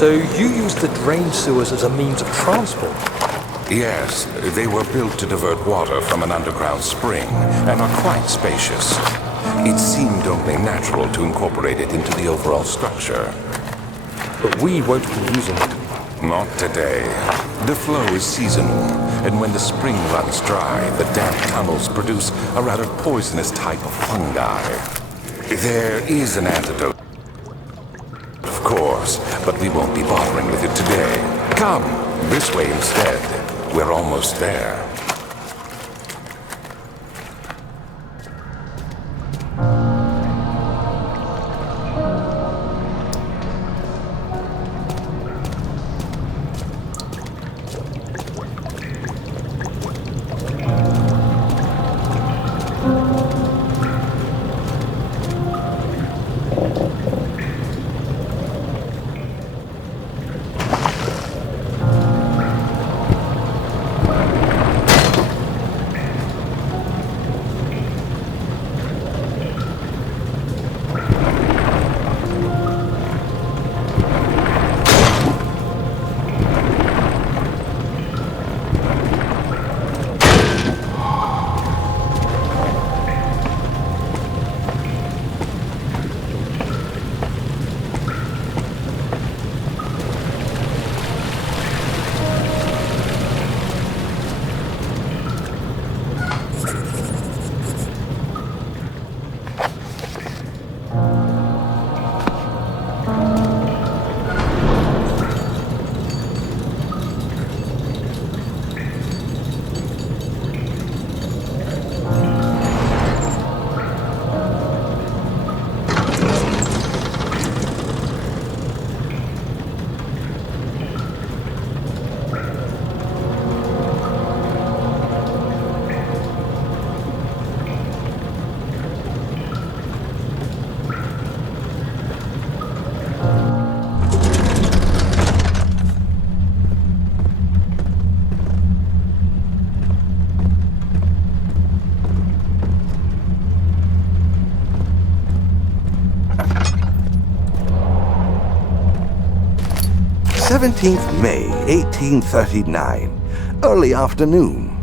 So you used the drain sewers as a means of transport? Yes, they were built to divert water from an underground spring and are quite spacious. It seemed only natural to incorporate it into the overall structure. But we won't be using it. Not today. The flow is seasonal, and when the spring runs dry, the damp tunnels produce a rather poisonous type of fungi. There is an antidote, of course, but we won't be bothering with it today. Come, this way instead. We're almost there. 17th May, 1839, early afternoon.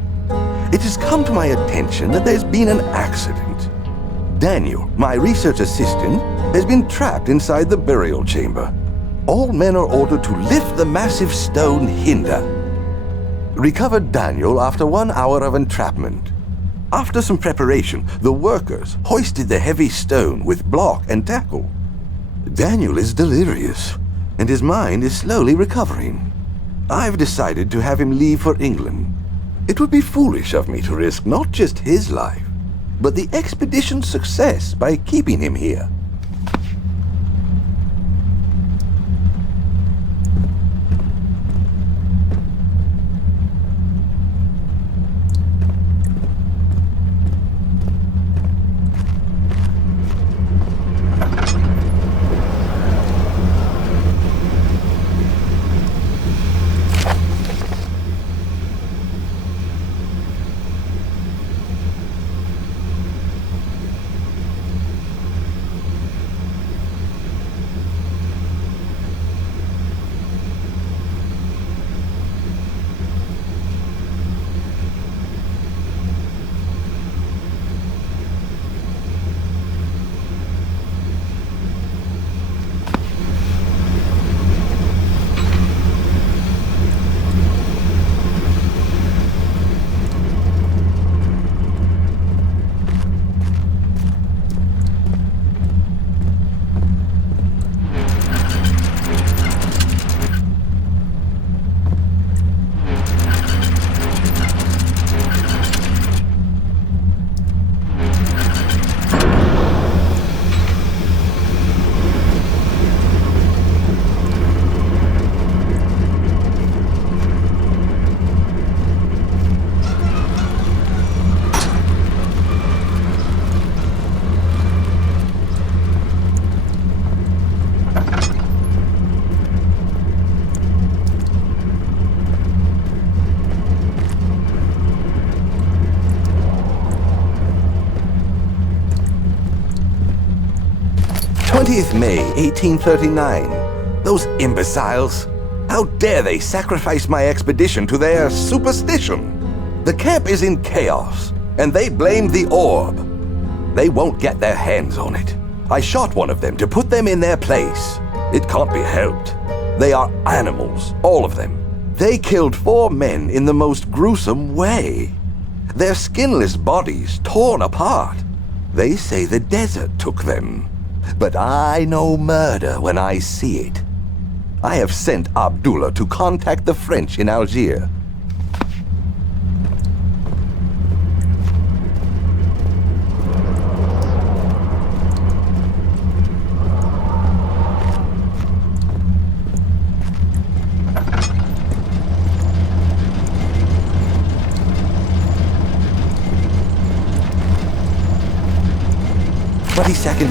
It has come to my attention that there's been an accident. Daniel, my research assistant, has been trapped inside the burial chamber. All men are ordered to lift the massive stone hinder. Recovered Daniel after 1 hour of entrapment. After some preparation, the workers hoisted the heavy stone with block and tackle. Daniel is delirious, and his mind is slowly recovering. I've decided to have him leave for England. It would be foolish of me to risk not just his life, but the expedition's success by keeping him here. May 1839. Those imbeciles. How dare they sacrifice my expedition to their superstition? The camp is in chaos, and they blame the orb. They won't get their hands on it. I shot one of them to put them in their place. It can't be helped. They are animals, all of them. They killed 4 men in the most gruesome way. Their skinless bodies torn apart. They say the desert took them. But I know murder when I see it. I have sent Abdullah to contact the French in Algiers.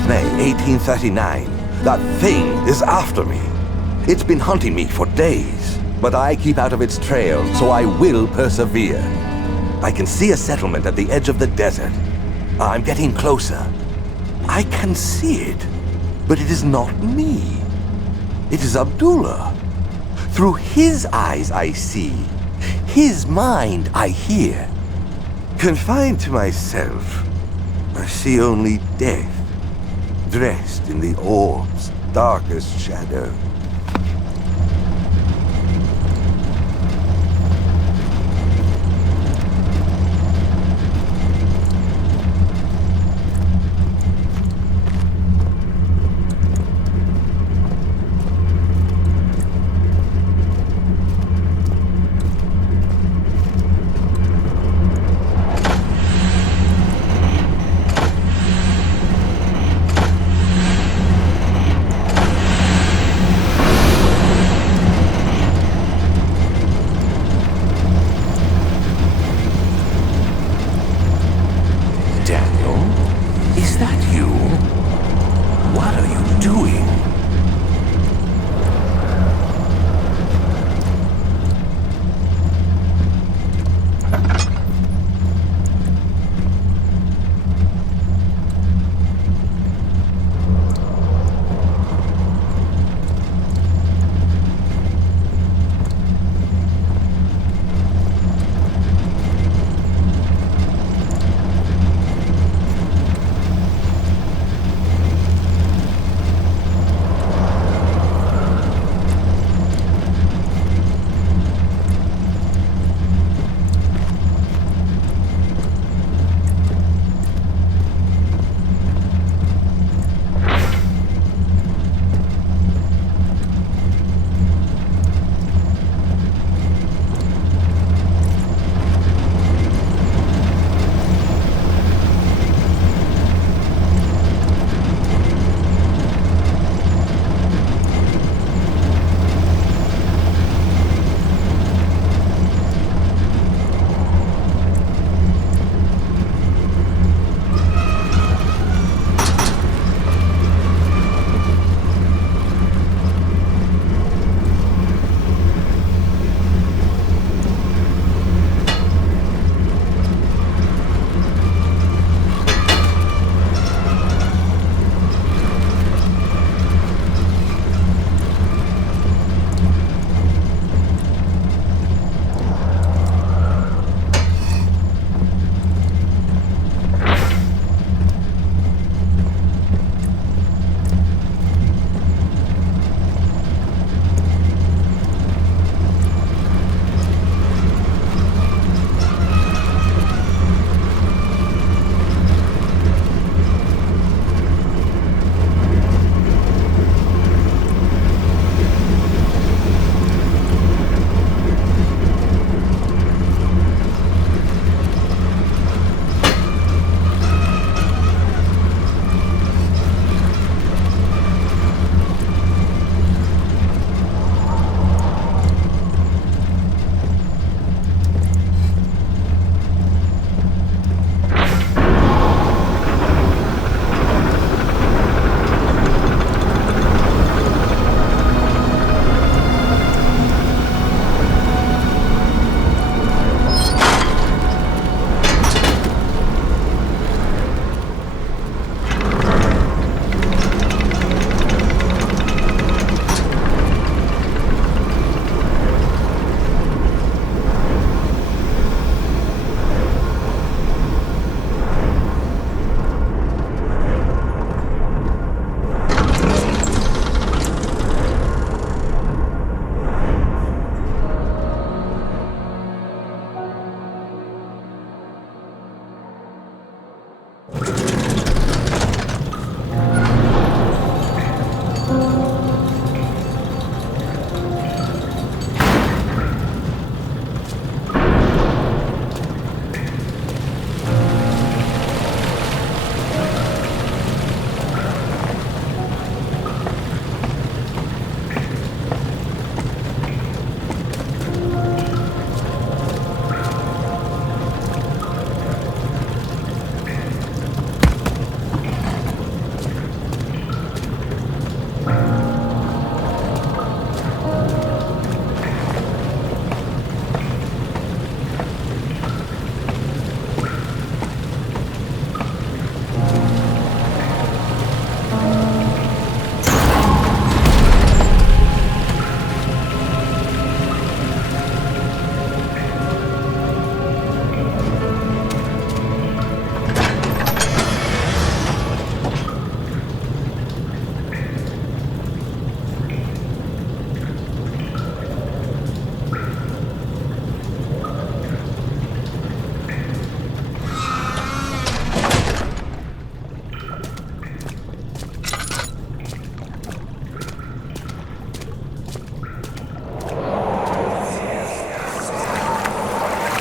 May 1839. That thing is after me. It's been hunting me for days, but I keep out of its trail, so I will persevere. I can see a settlement at the edge of the desert. I'm getting closer. I can see it, but it is not me. It is Abdullah. Through his eyes I see. His mind I hear. Confined to myself, I see only death, dressed in the orb's darkest shadow.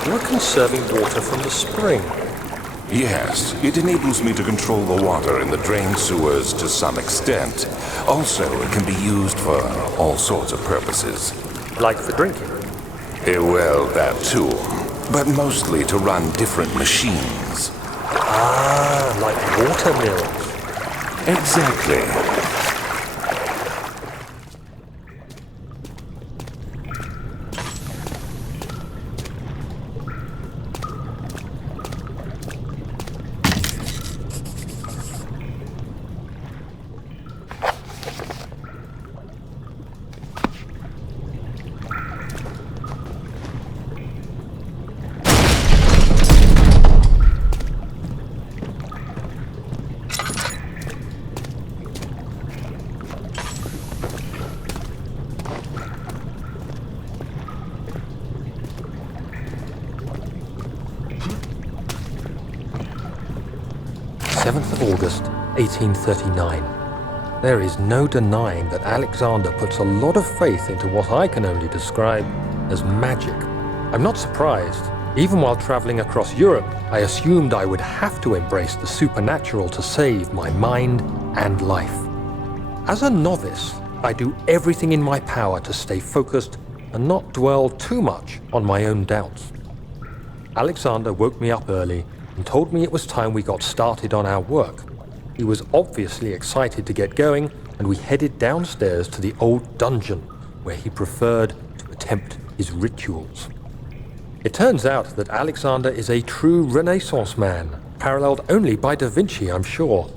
You're conserving water from the spring. Yes, it enables me to control the water in the drain sewers to some extent. Also, it can be used for all sorts of purposes. Like for drinking. Well, that too. But mostly to run different machines. Ah, like water mills. Exactly. August 1839. There is no denying that Alexander puts a lot of faith into what I can only describe as magic. I'm not surprised. Even while traveling across Europe, I assumed I would have to embrace the supernatural to save my mind and life. As a novice, I do everything in my power to stay focused and not dwell too much on my own doubts. Alexander woke me up early and told me it was time we got started on our work. He was obviously excited to get going, and we headed downstairs to the old dungeon, where he preferred to attempt his rituals. It turns out that Alexander is a true Renaissance man, paralleled only by Da Vinci, I'm sure.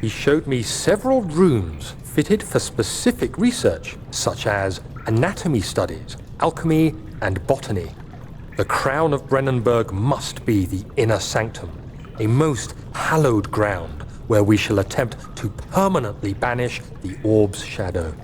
He showed me several rooms fitted for specific research, such as anatomy studies, alchemy, and botany. The crown of Brennenburg must be the inner sanctum, a most hallowed ground where we shall attempt to permanently banish the orb's shadow.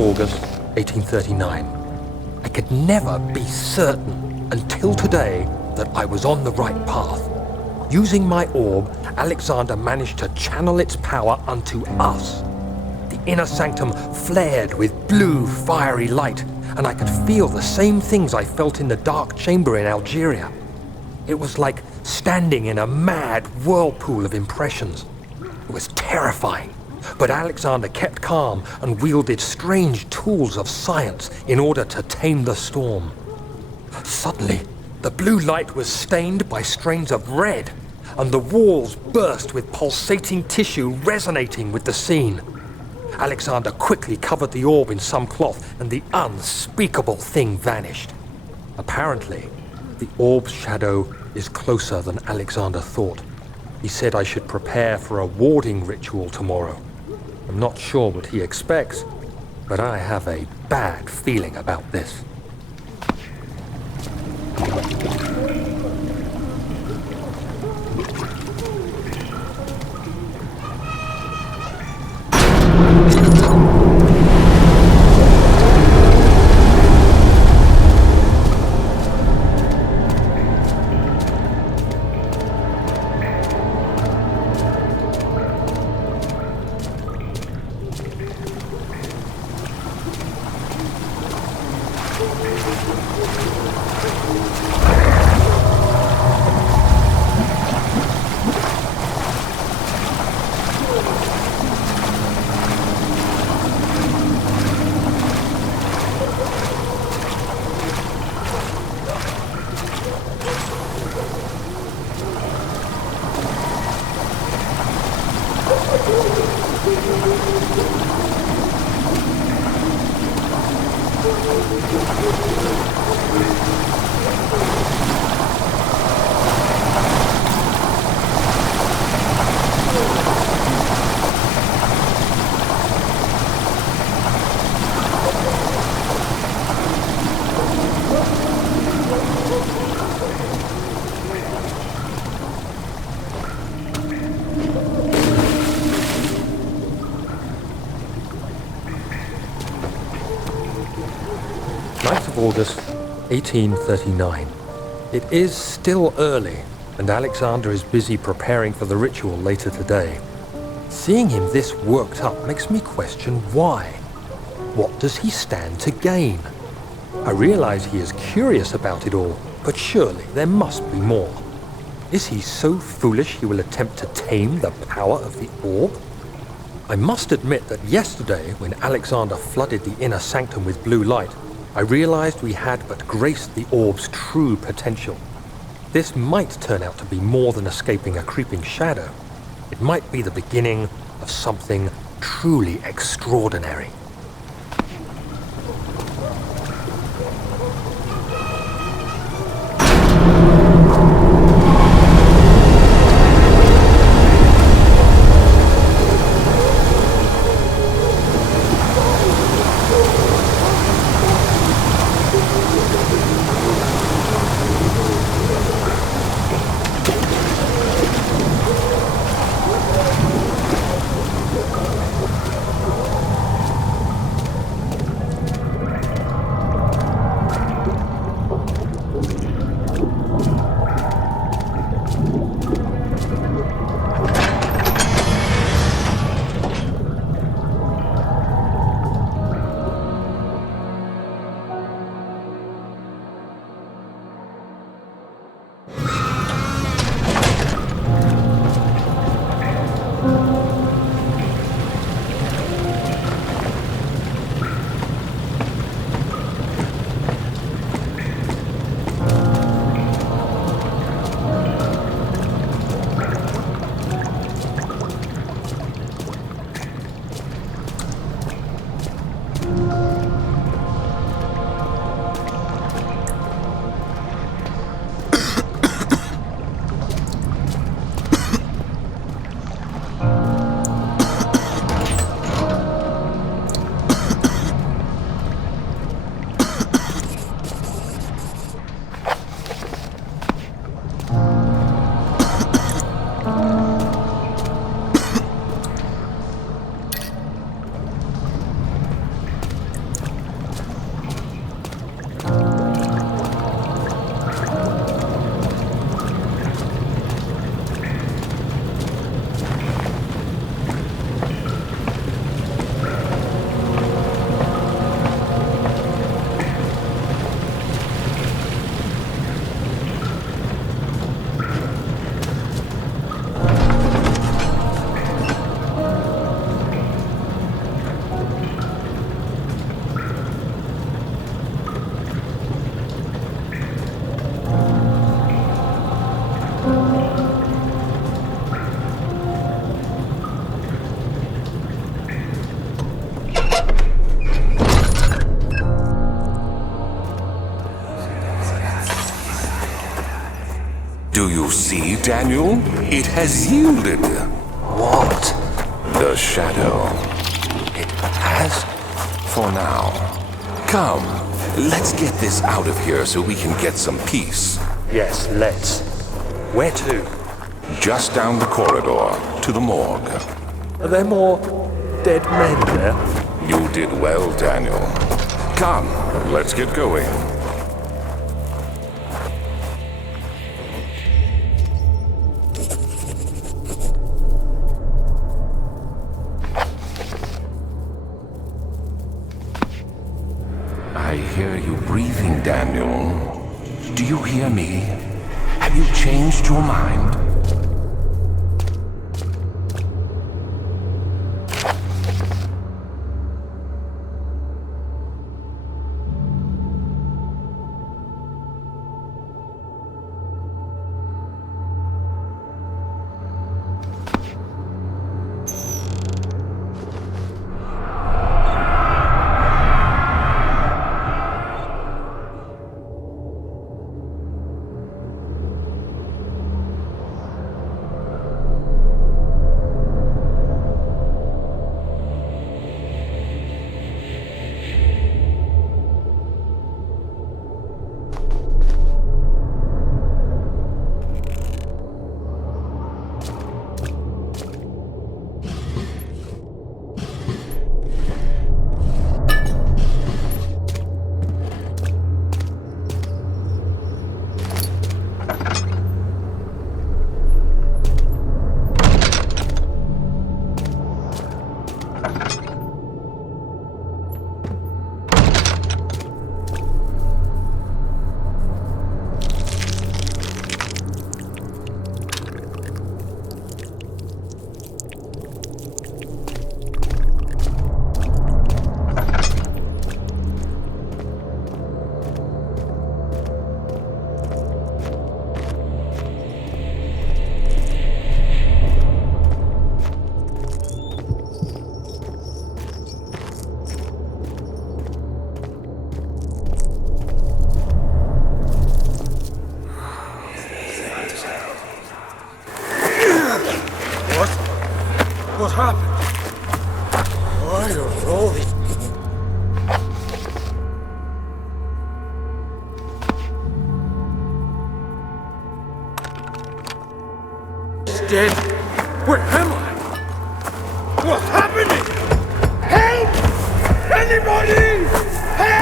August, 1839. I could never be certain until today that I was on the right path. Using my orb, Alexander managed to channel its power unto us. The inner sanctum flared with blue, fiery light, and I could feel the same things I felt in the dark chamber in Algeria. It was like standing in a mad whirlpool of impressions. It was terrifying, but Alexander kept calm and wielded strange tools of science in order to tame the storm. Suddenly, the blue light was stained by strains of red, and the walls burst with pulsating tissue resonating with the scene. Alexander quickly covered the orb in some cloth, and the unspeakable thing vanished. Apparently, the orb's shadow is closer than Alexander thought. He said I should prepare for a warding ritual tomorrow. I'm not sure what he expects, but I have a bad feeling about this. August 1839. It is still early, and Alexander is busy preparing for the ritual later today. Seeing him this worked up makes me question why. What does he stand to gain? I realize he is curious about it all, but surely there must be more. Is he so foolish he will attempt to tame the power of the orb? I must admit that yesterday, when Alexander flooded the inner sanctum with blue light, I realized we had but graced the orb's true potential. This might turn out to be more than escaping a creeping shadow. It might be the beginning of something truly extraordinary. Do you see, Daniel? It has yielded. What? The shadow. It has? For now. Come, let's get this out of here so we can get some peace. Yes, let's. Where to? Just down the corridor, to the morgue. Are there more dead men there? You did well, Daniel. Come, let's get going. I hear you breathing, Daniel. Do you hear me? Have you changed your mind? What happened? I don't know. He's dead. Where am I? What's happening? Help! Anybody! Help!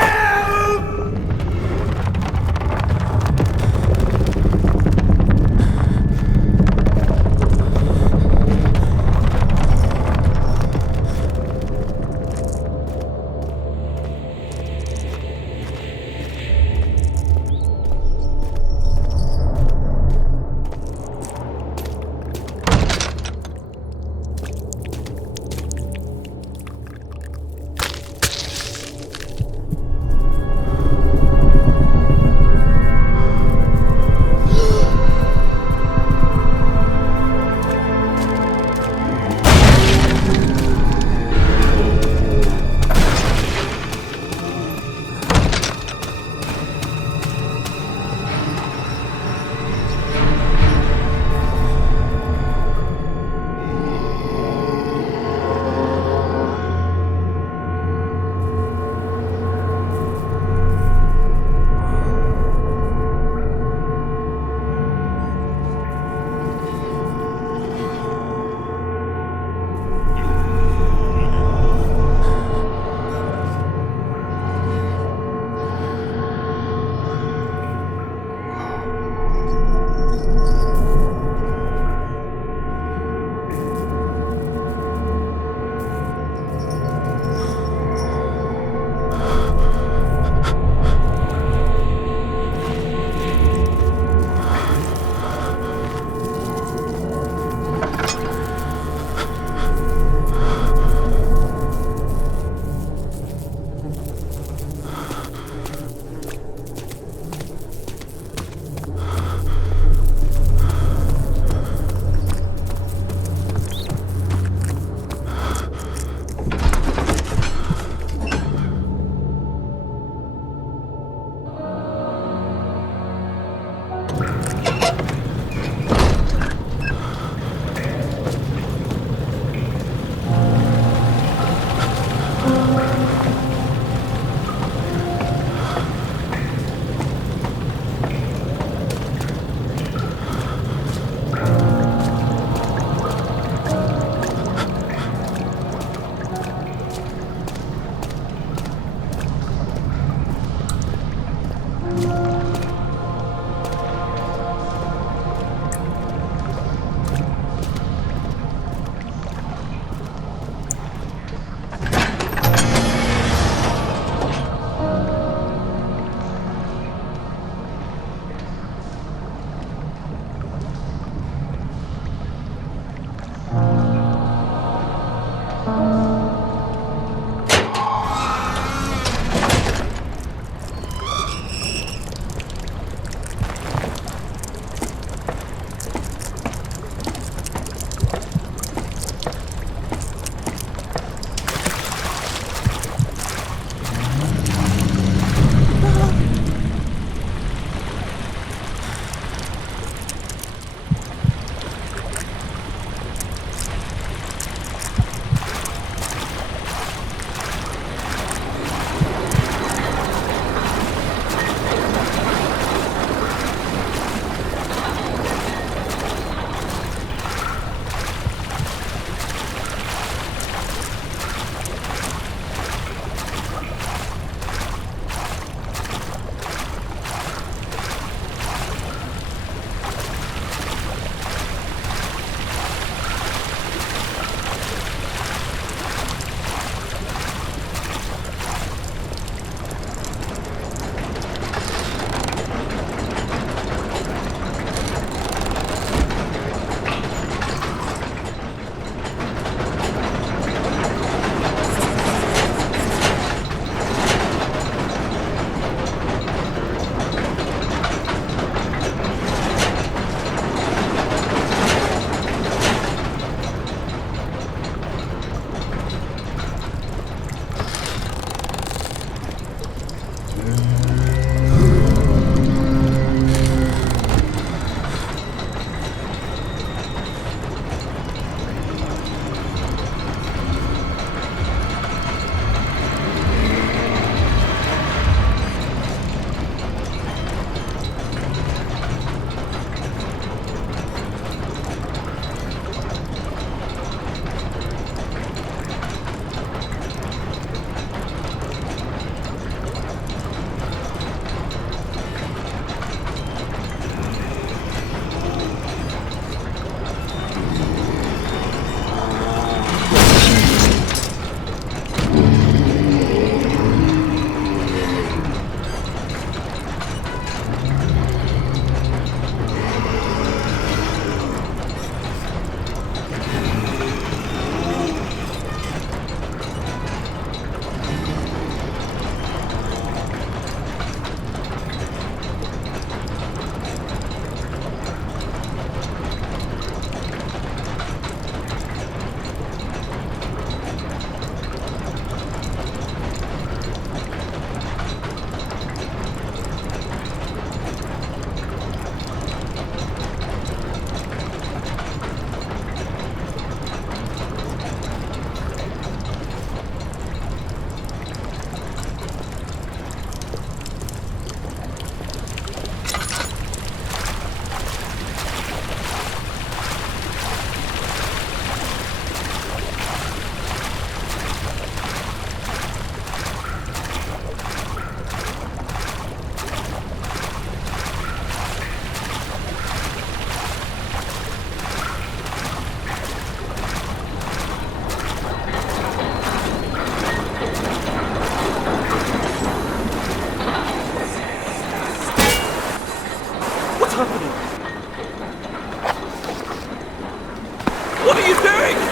going!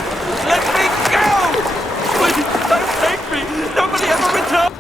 Let me go! Please, don't take me! Nobody ever returns!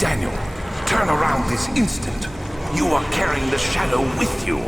Daniel, turn around this instant. You are carrying the shadow with you.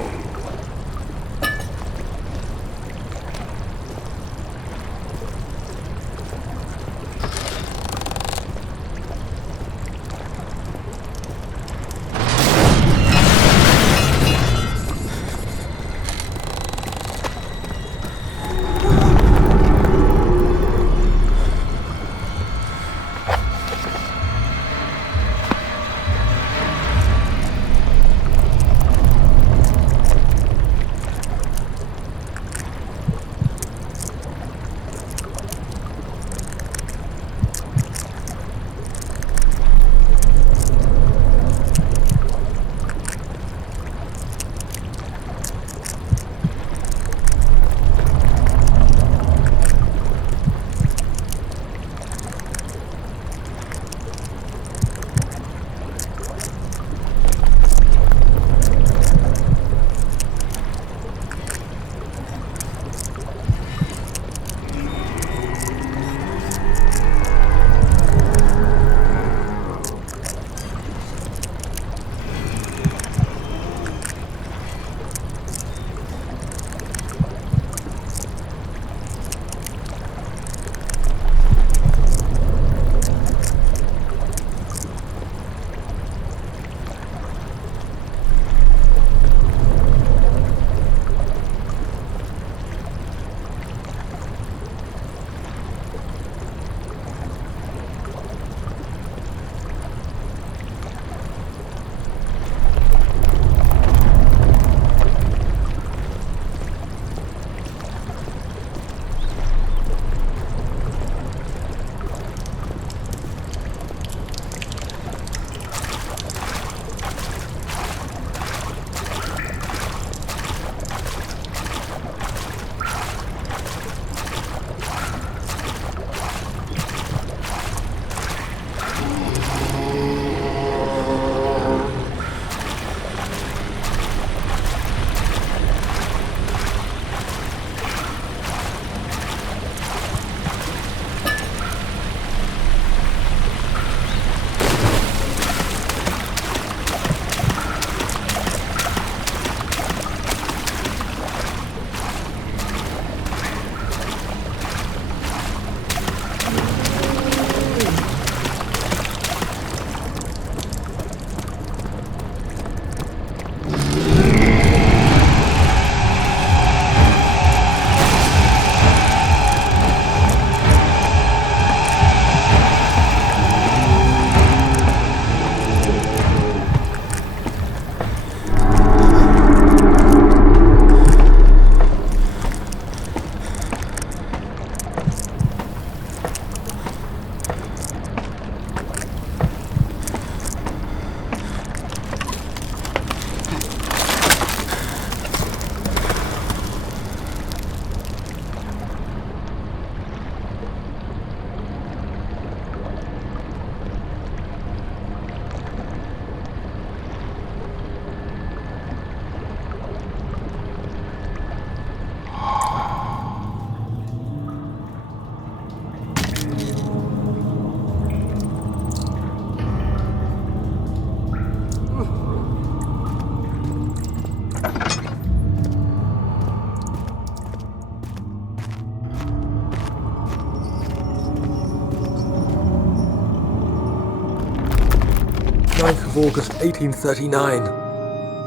29th of August, 1839.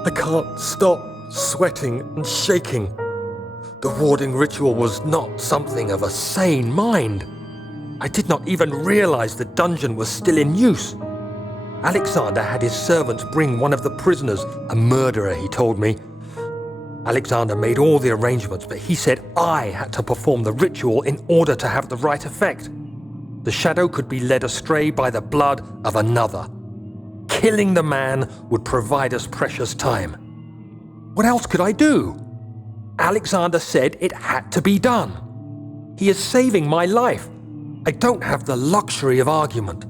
I can't stop sweating and shaking. The warding ritual was not something of a sane mind. I did not even realize the dungeon was still in use. Alexander had his servants bring one of the prisoners, a murderer, he told me. Alexander made all the arrangements, but he said I had to perform the ritual in order to have the right effect. The shadow could be led astray by the blood of another. Killing the man would provide us precious time. What else could I do? Alexander said it had to be done. He is saving my life. I don't have the luxury of argument.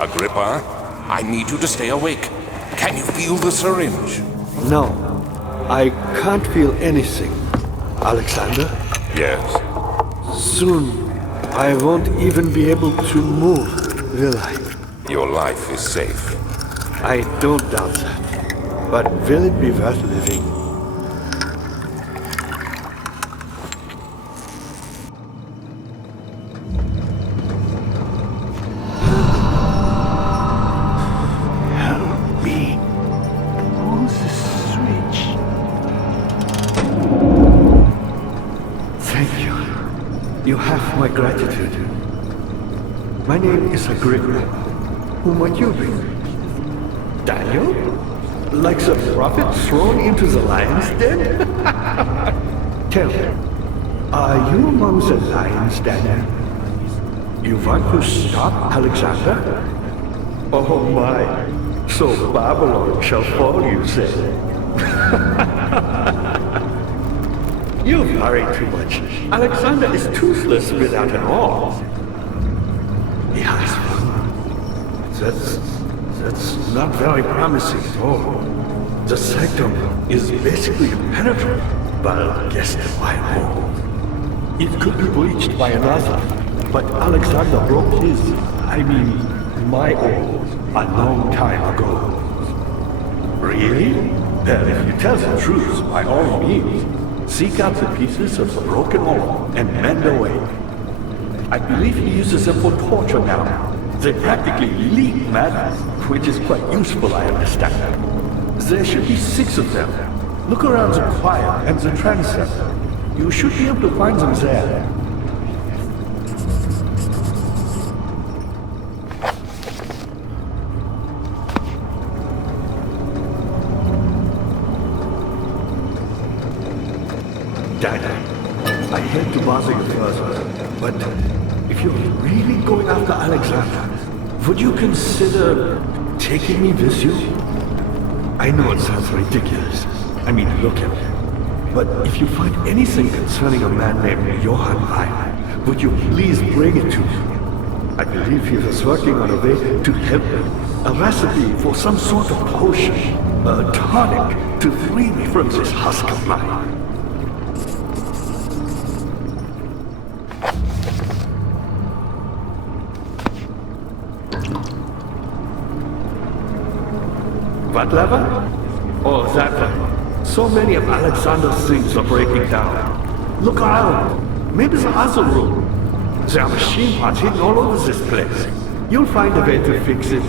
Agrippa, I need you to stay awake. Can you feel the syringe? No, I can't feel anything. Alexander, Yes. soon I won't even be able to move, will I? Your life is safe. I don't doubt that. But will it be worth living? Help me. Who's the switch? Thank you. You have my gratitude. My name is Agrippa. Who might you be? Daniel? Like the prophet thrown into the lion's den? Tell me, are you among the lions, Daniel? You want to stop Alexander? Oh my, so Babylon shall fall, you say? You worry too much. Alexander is toothless without an awl. He has one. That's not very promising at all. The sanctum is basically impenetrable, but against my own. It could be breached by another, but Alexander broke his, my own, a long time ago. Really? Well, if you tell the truth, by all means, seek out the pieces of the broken oil and mend away. I believe he uses them for torture now. They practically leak madness, which is quite useful, I understand. There should be 6 of them. Look around the choir and the transept. You should be able to find them there. Daniel, I hate to bother you further, but if you're really going after Alexander, would you consider taking me with you? I know it sounds ridiculous. Look at me. But if you find anything concerning a man named Johann Wein, would you please bring it to me? I believe he was working on a way to help me. A recipe for some sort of potion, a tonic to free me from this husk of mine. What lever? Oh, that one. So many of Alexander's things are breaking down. Look around. Maybe the other room. There are machine parts hidden all over this place. You'll find a way to fix it.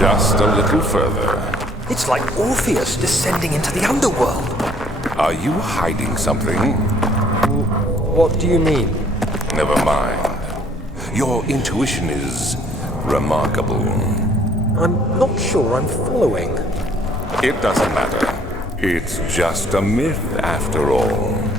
Just a little further. It's like Orpheus descending into the underworld. Are you hiding something? What do you mean? Never mind. Your intuition is remarkable. I'm not sure I'm following. It doesn't matter. It's just a myth after all.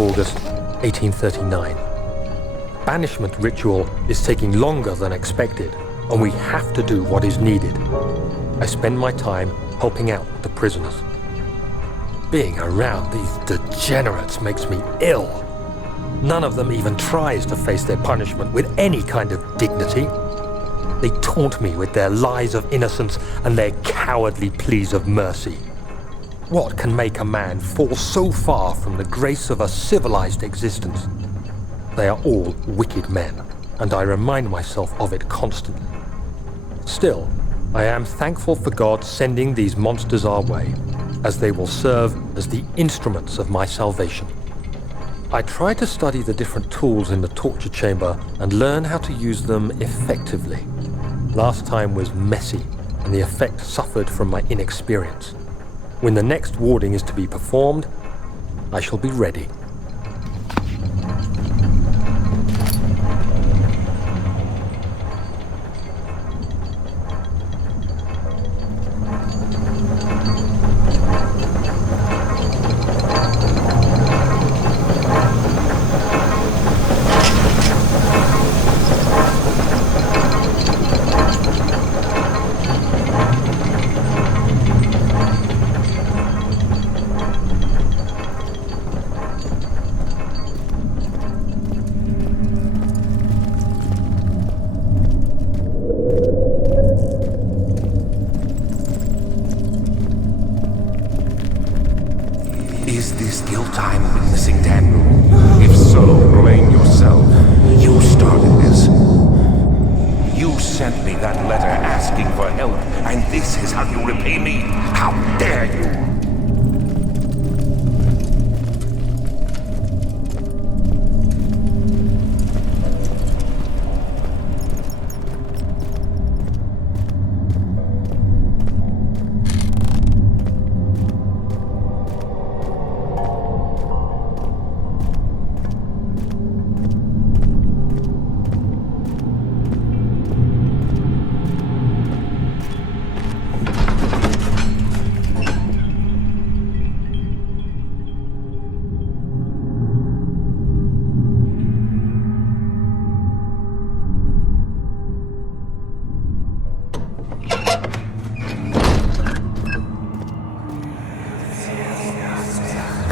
August 1839. Banishment ritual is taking longer than expected, and we have to do what is needed. I spend my time helping out the prisoners. Being around these degenerates makes me ill. None of them even tries to face their punishment with any kind of dignity. They taunt me with their lies of innocence and their cowardly pleas of mercy. What can make a man fall so far from the grace of a civilized existence? They are all wicked men, and I remind myself of it constantly. Still, I am thankful for God sending these monsters our way, as they will serve as the instruments of my salvation. I try to study the different tools in the torture chamber and learn how to use them effectively. Last time was messy, and the effect suffered from my inexperience. When the next warding is to be performed, I shall be ready. that letter asking for help, and this is how you repay me? How dare you!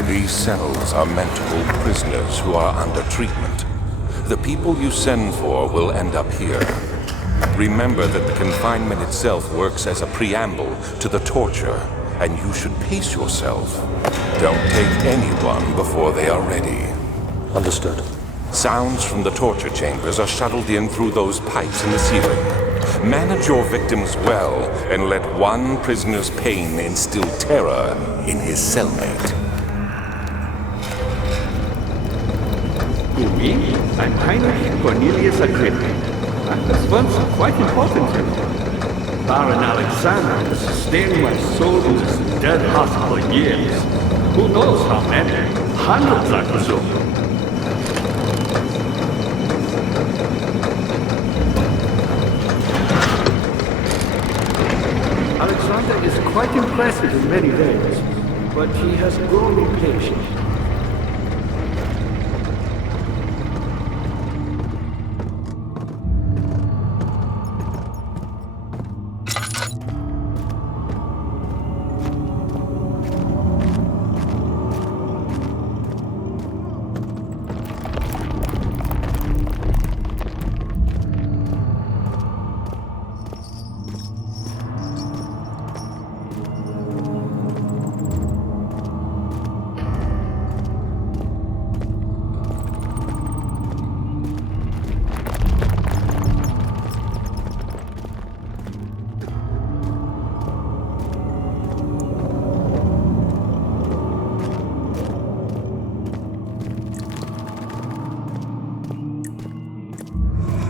These cells are meant to hold prisoners who are under treatment. The people you send for will end up here. Remember that the confinement itself works as a preamble to the torture, and you should pace yourself. Don't take anyone before they are ready. Understood. Sounds from the torture chambers are shuttled in through those pipes in the ceiling. Manage your victims well, and let one prisoner's pain instill terror in his cellmate. Me? I'm Heinrich Cornelius Agrippa. I was once quite important to me. Baron Alexander has sustained my soul in this dead hospital for years. Who knows how many? Hundreds, I presume. Alexander is quite impressive in many ways, but he has grown impatient.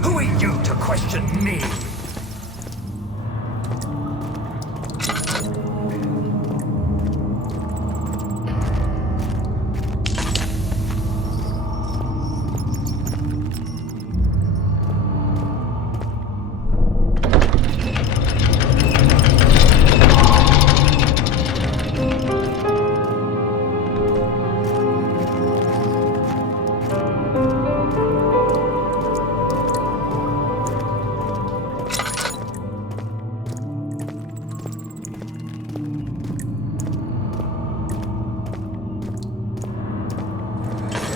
Who are you to question me?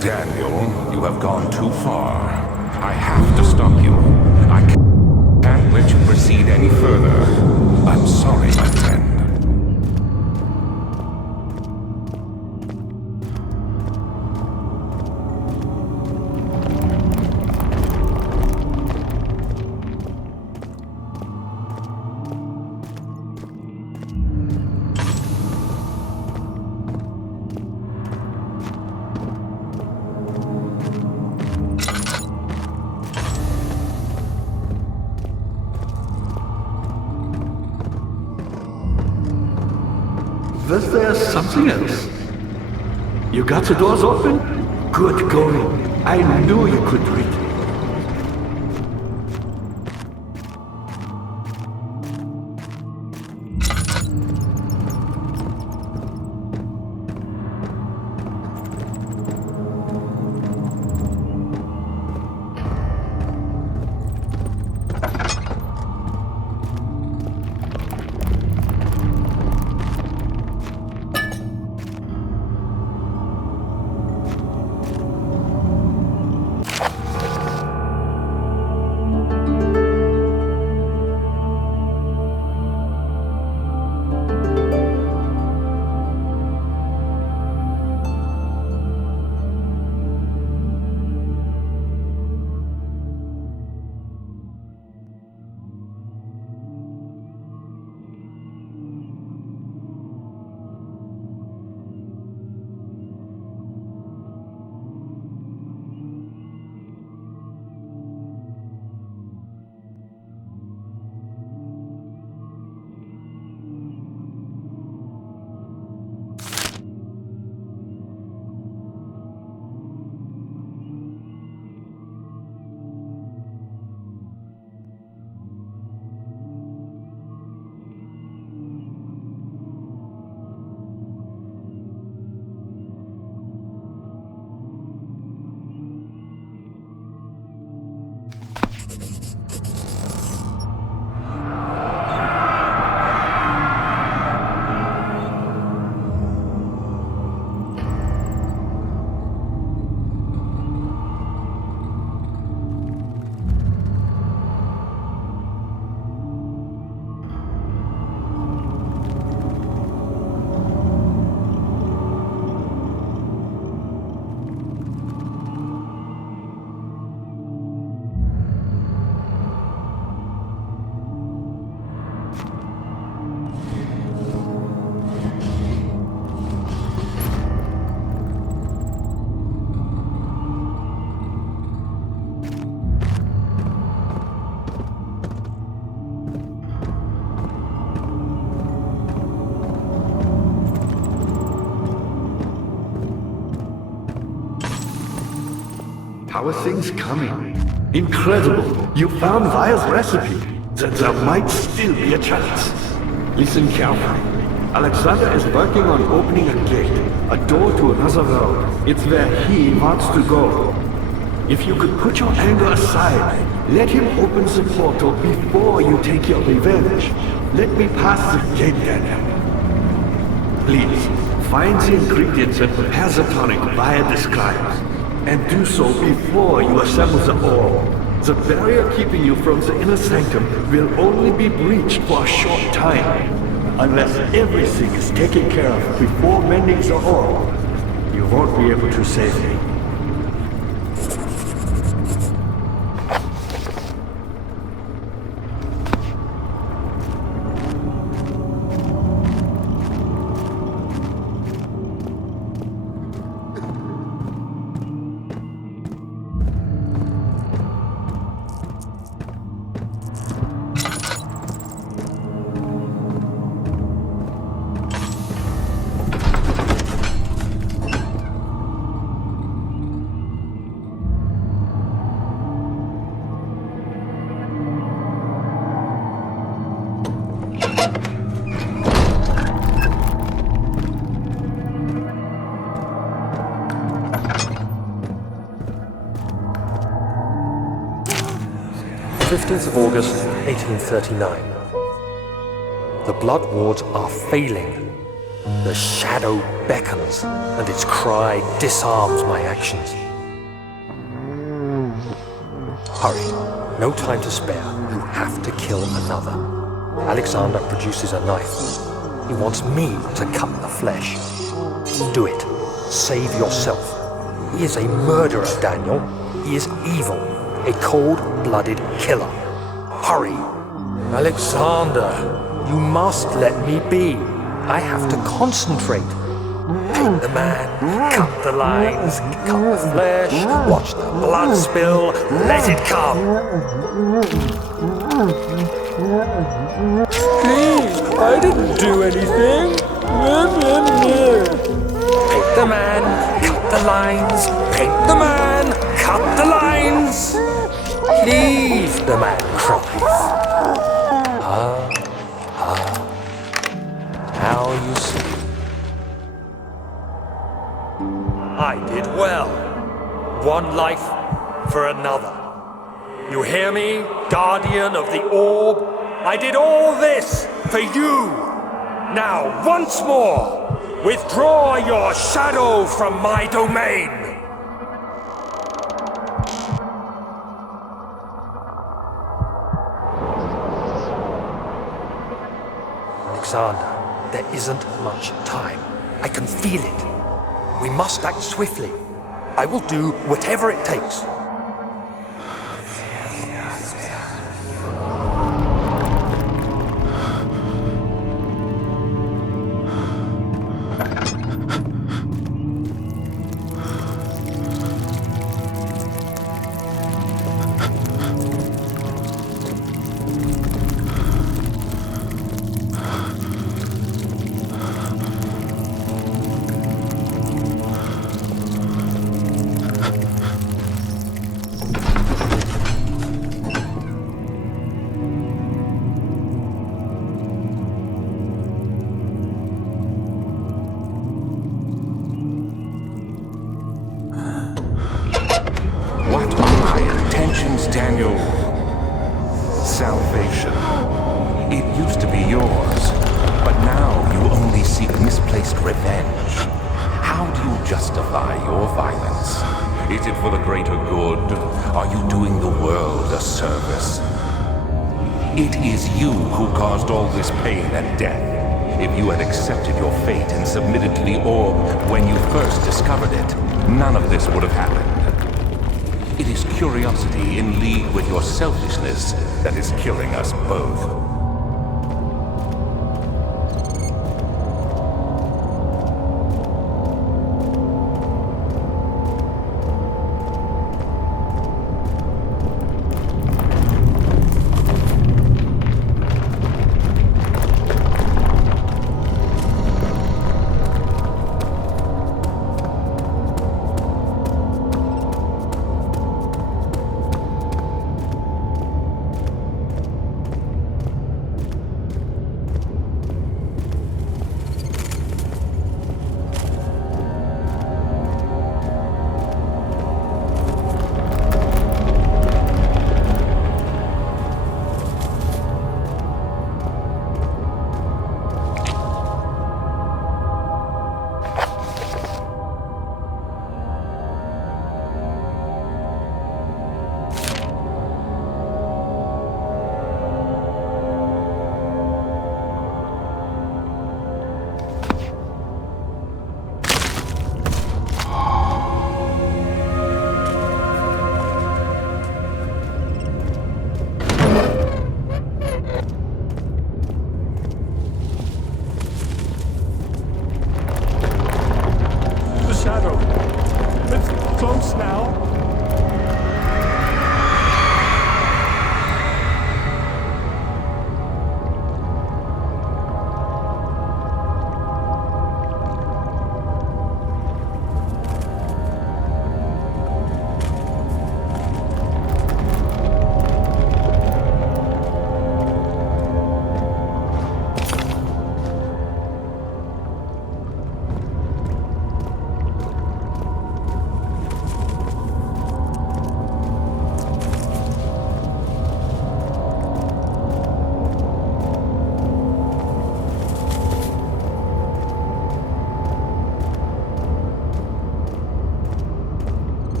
Daniel, you have gone too far. I have to stop you. I can't let you proceed any further. I'm sorry, my friend. Was there something else? You got the doors open? Good going. I knew you could read me. How are things coming? Incredible! You found Vire's recipe. There might still be a chance. Listen carefully. Alexander is working on opening a gate, a door to another world. It's where he wants to go. If you could put your anger aside, let him open the portal before you take your revenge. Let me pass the gate, Daniel. Please, find the ingredients and prepare the tonic Vire describes. And do so before you assemble the orb. The barrier keeping you from the inner sanctum will only be breached for a short time. Unless everything is taken care of before mending the orb, you won't be able to save me. Of August 1839. The blood wards are failing. The shadow beckons, and its cry disarms my actions. Hurry, no time to spare. You have to kill another. Alexander produces a knife. He wants me to cut the flesh. Do it. Save yourself. He is a murderer, Daniel. He is evil. A cold-blooded killer. Hurry! Alexander, you must let me be. I have to concentrate. Paint the man, cut the lines, cut the flesh, watch the blood spill, let it come. Please, I didn't do anything. Paint the man, cut the lines, paint the man, cut the lines. Please, the man cries. Now you see. I did well. One life for another. You hear me, guardian of the orb? I did all this for you. Now, once more, withdraw your shadow from my domain. Alexander, there isn't much time. I can feel it. We must act swiftly. I will do whatever it takes. Daniel, salvation. It used to be yours, but now you only seek misplaced revenge. How do you justify your violence? Is it for the greater good? Are you doing the world a service? It is you who caused all this pain and death. If you had accepted your fate and submitted to the orb when you first discovered it, none of this would have happened. It is curiosity in league with your selfishness that is killing us both.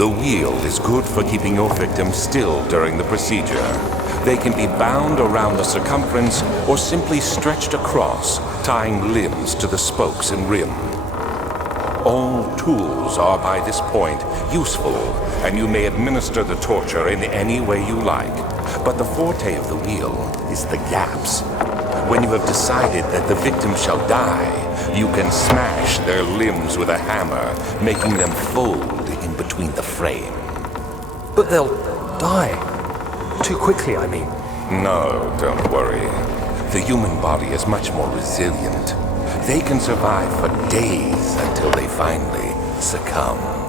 The wheel is good for keeping your victim still during the procedure. They can be bound around the circumference or simply stretched across, tying limbs to the spokes and rim. All tools are by this point useful, and you may administer the torture in any way you like. But the forte of the wheel is the gaps. When you have decided that the victim shall die, you can smash their limbs with a hammer, making them fold in between the frame. But they'll die. Too quickly, I mean. No, don't worry. The human body is much more resilient. They can survive for days until they finally succumb.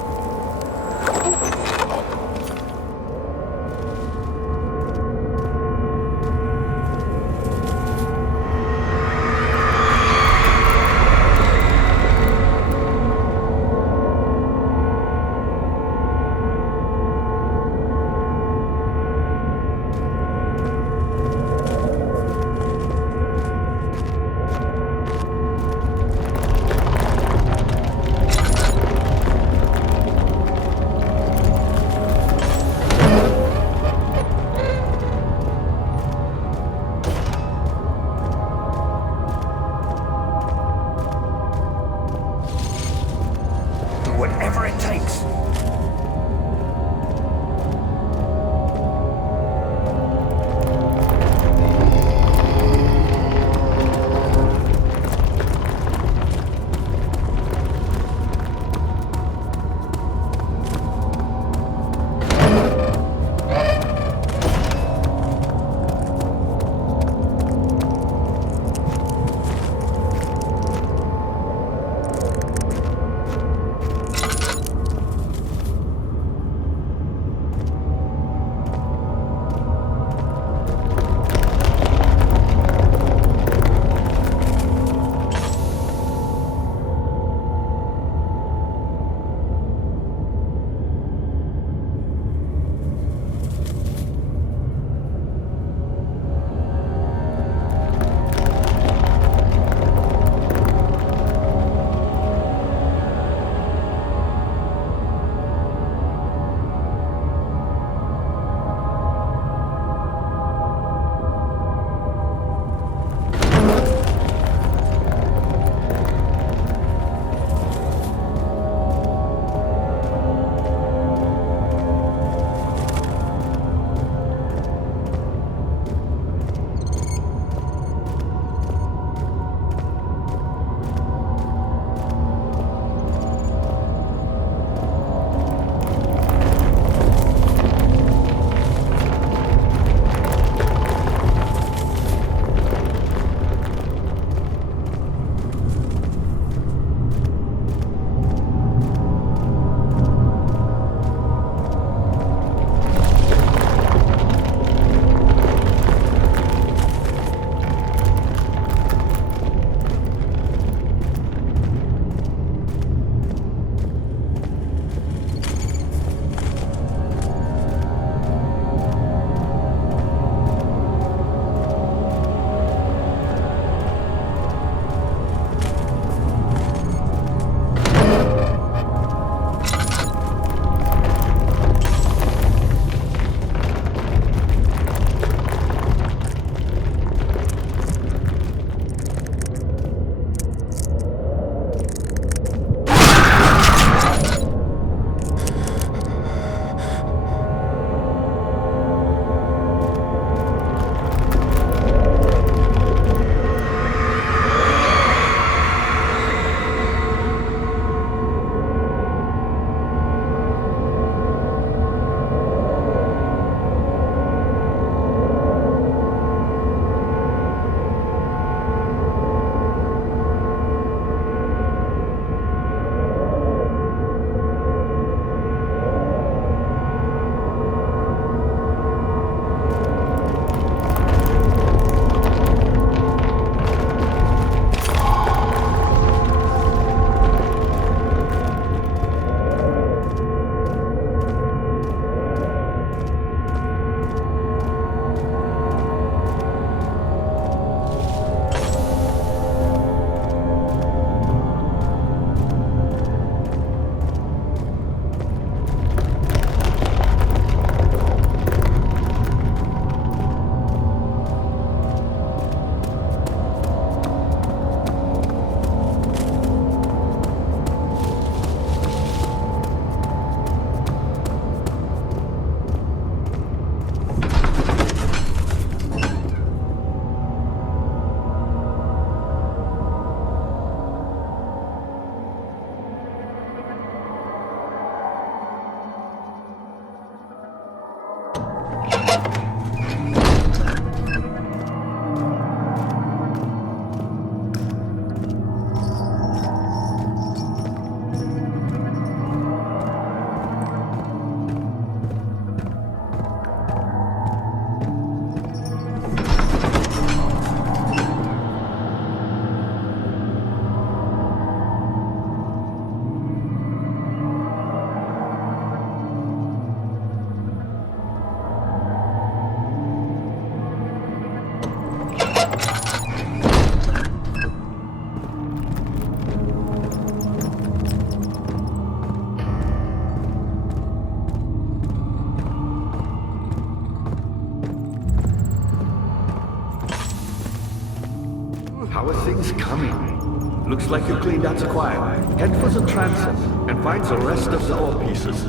like you cleaned out the choir. Head for the transom and find the rest of the ore pieces.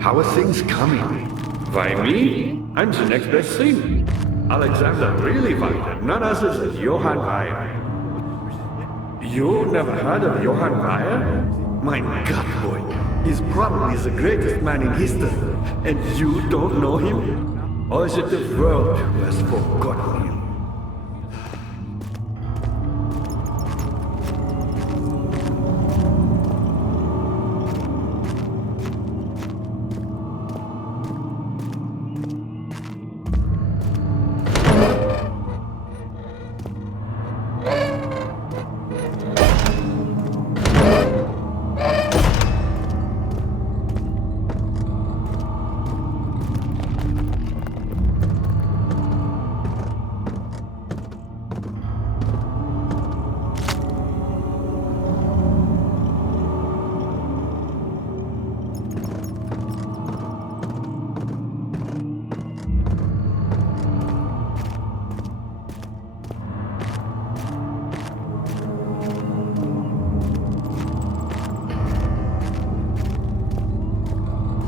How are things coming? Why me? I'm the next best thing. Alexander really wanted none other than Johann Weyer. You never heard of Johann Weyer? My God, boy. He's probably the greatest man in history. And you don't know him? Or is it the world who has forgotten him?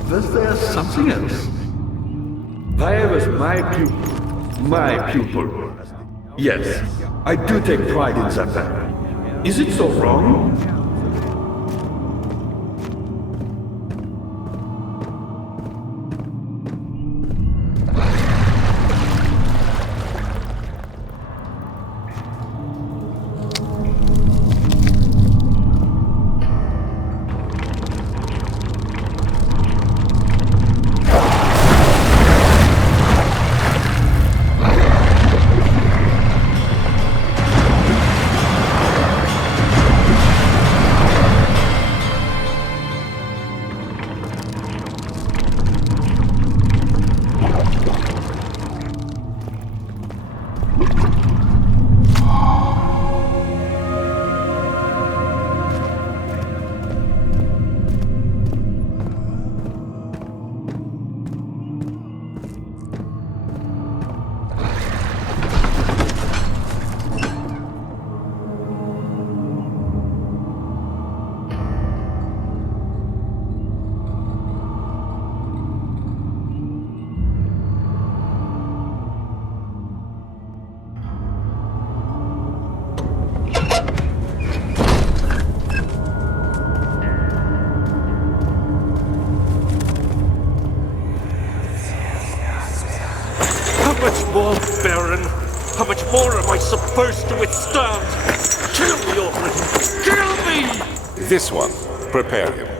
Was there something else? Weyer was my pupil. My pupil. Yes, I do take pride in that fact. Is it so wrong? More, Baron? How much more am I supposed to withstand? Kill me already! Kill me! This one. Prepare him.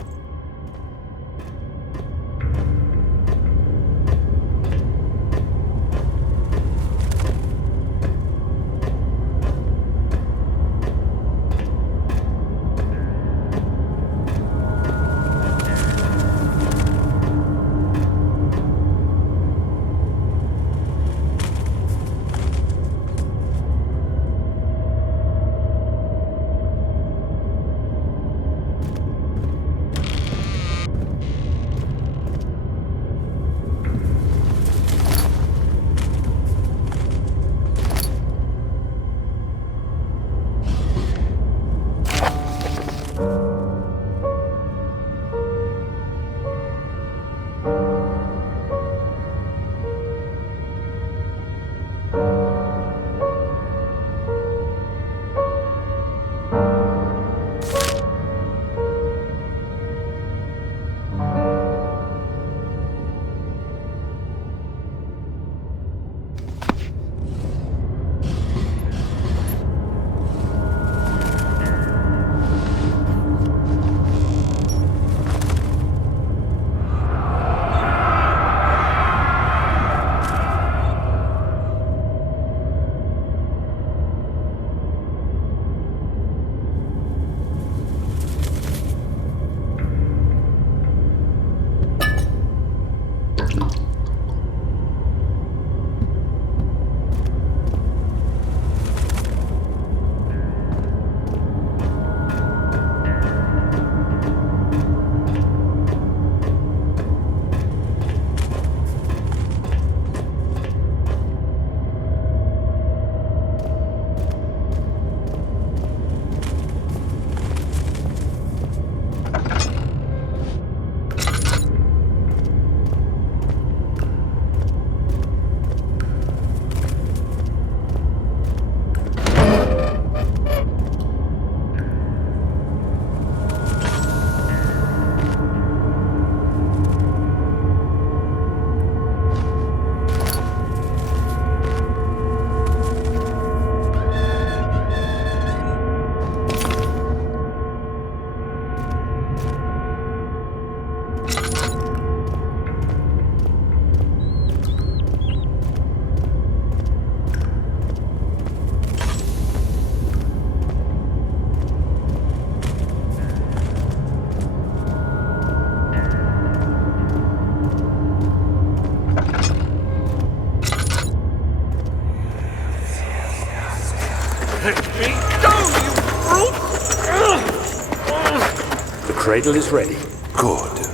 cradle is ready. Good.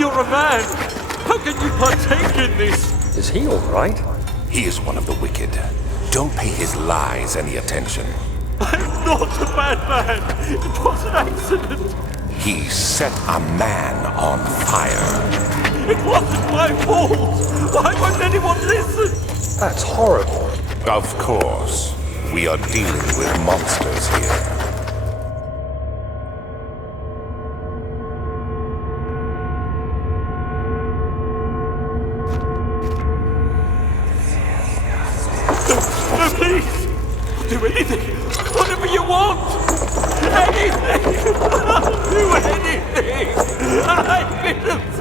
You're a man! How can you partake in this? Is he all right? He is one of the wicked. Don't pay his lies any attention. I'm not a bad man! It was an accident! He set a man on fire. It wasn't my fault! Why won't anyone listen? That's horrible. Of course. We are dealing with monsters here. No, please! I'll do anything! Whatever you want! Anything! I'll do anything! I'm innocent!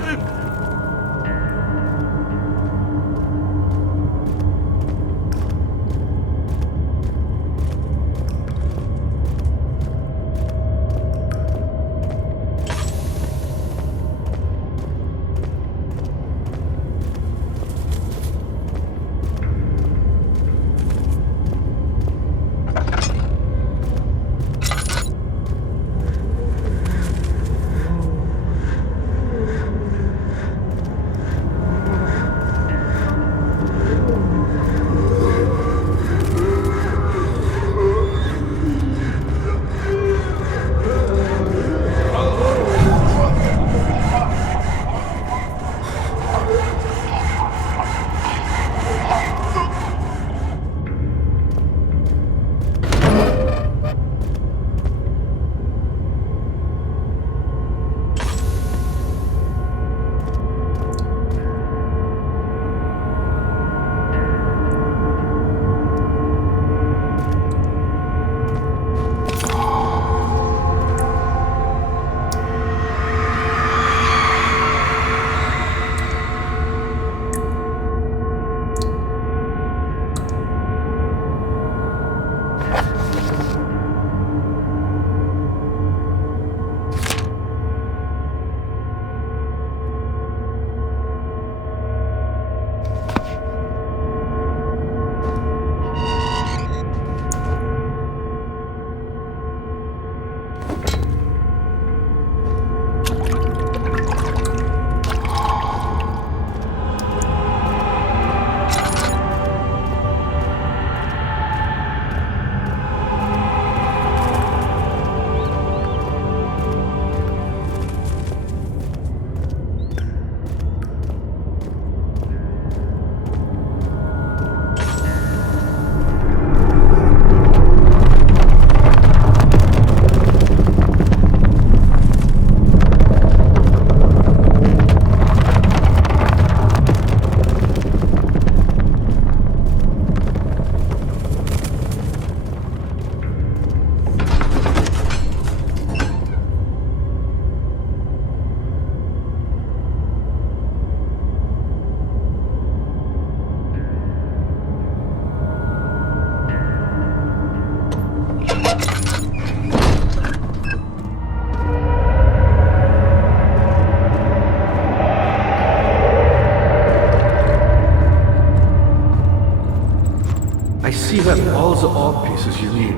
I see that all the orb pieces you need.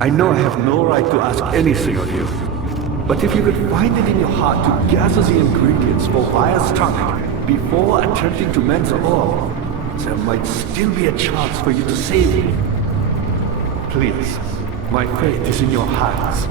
I know I have no right to ask anything of you. But if you could find it in your heart to gather the ingredients for Vire's tongue before attempting to mend the orb, there might still be a chance for you to save me. Please, my fate is in your hands.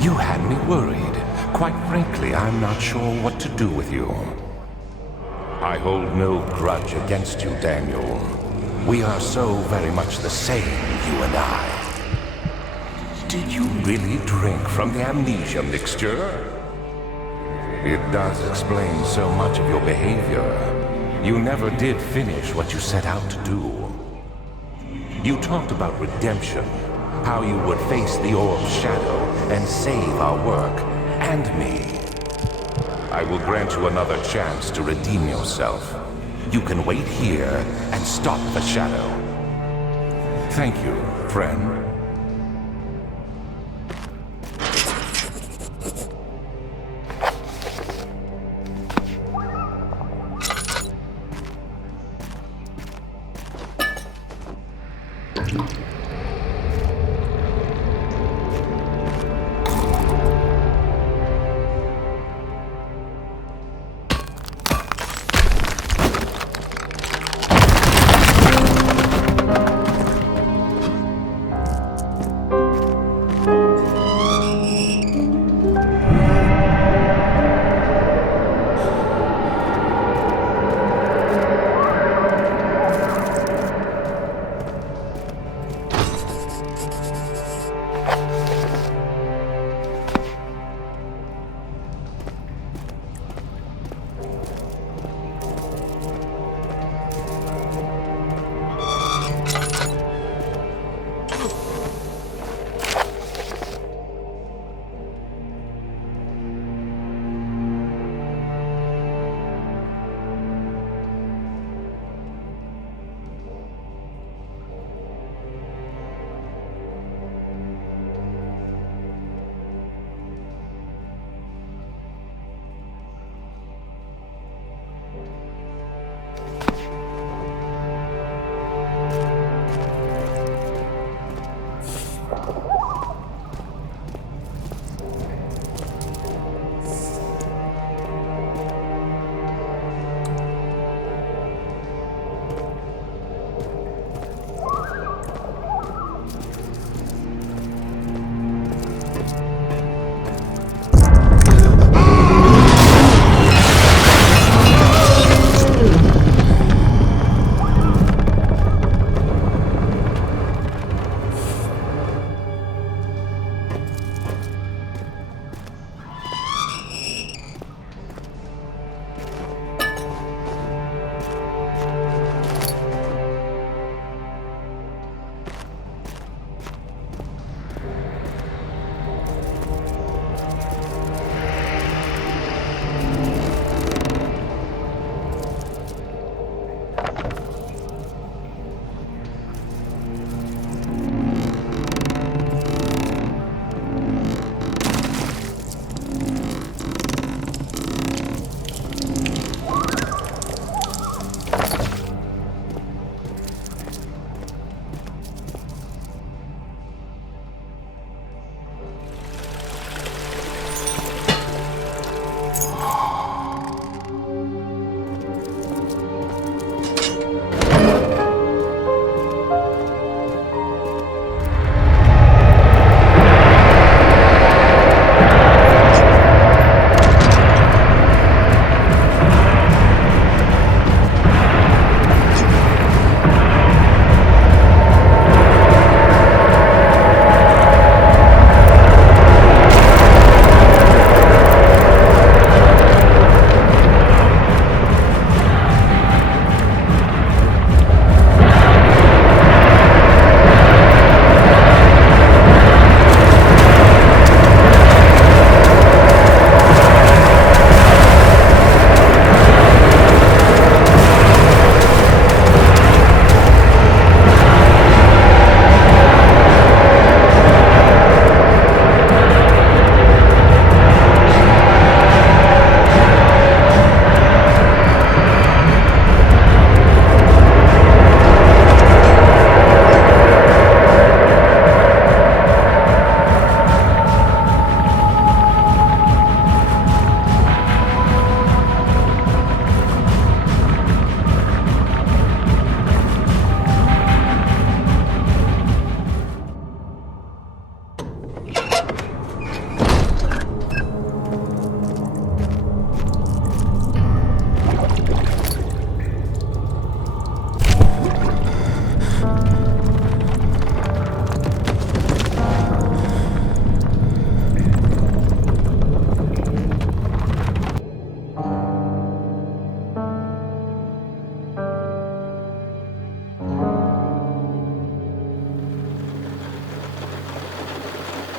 You had me worried. Quite frankly, I'm not sure what to do with you. I hold no grudge against you, Daniel. We are so very much the same, you and I. Did you really drink from the amnesia mixture? It does explain so much of your behavior. You never did finish what you set out to do. You talked about redemption, how you would face the orb's shadow and save our work, and me. I will grant you another chance to redeem yourself. You can wait here and stop the shadow. Thank you, friend.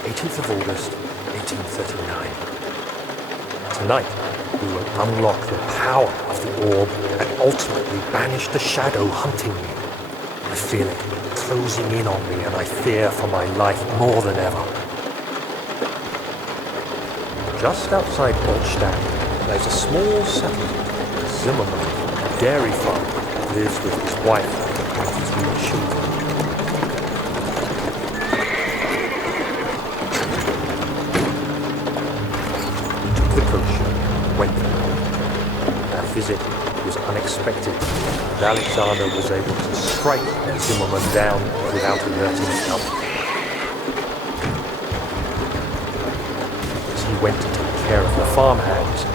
18th of August, 1839. Tonight, we will unlock the power of the orb and ultimately banish the shadow hunting me. I feel it closing in on me and I fear for my life more than ever. Just outside Altstadt, there's a small settlement. Zimmerman, a dairy farmer, lives with his wife and 3 children. We took the coach and went there. Our visit was unexpected, and Alexander was able to strike Zimmerman down without alerting us. As he went to take care of the farmhands,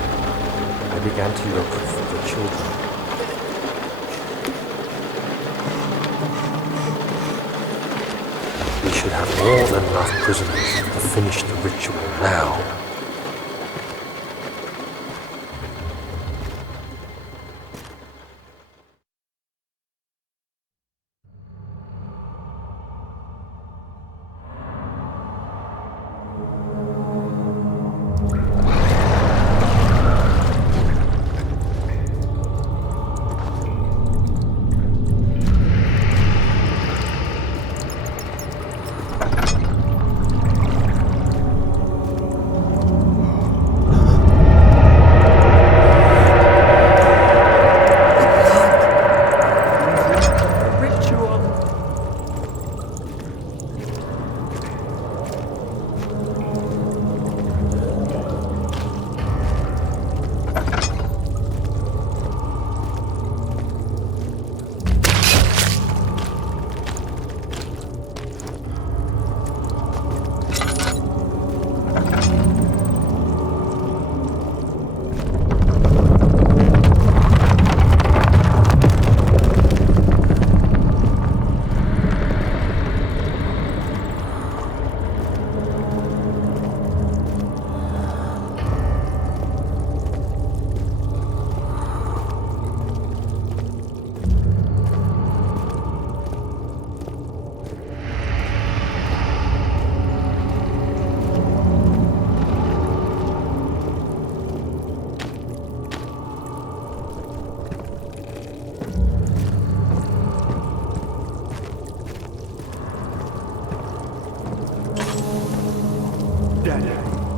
I began to look for the children. We should have more than enough prisoners to finish the ritual now.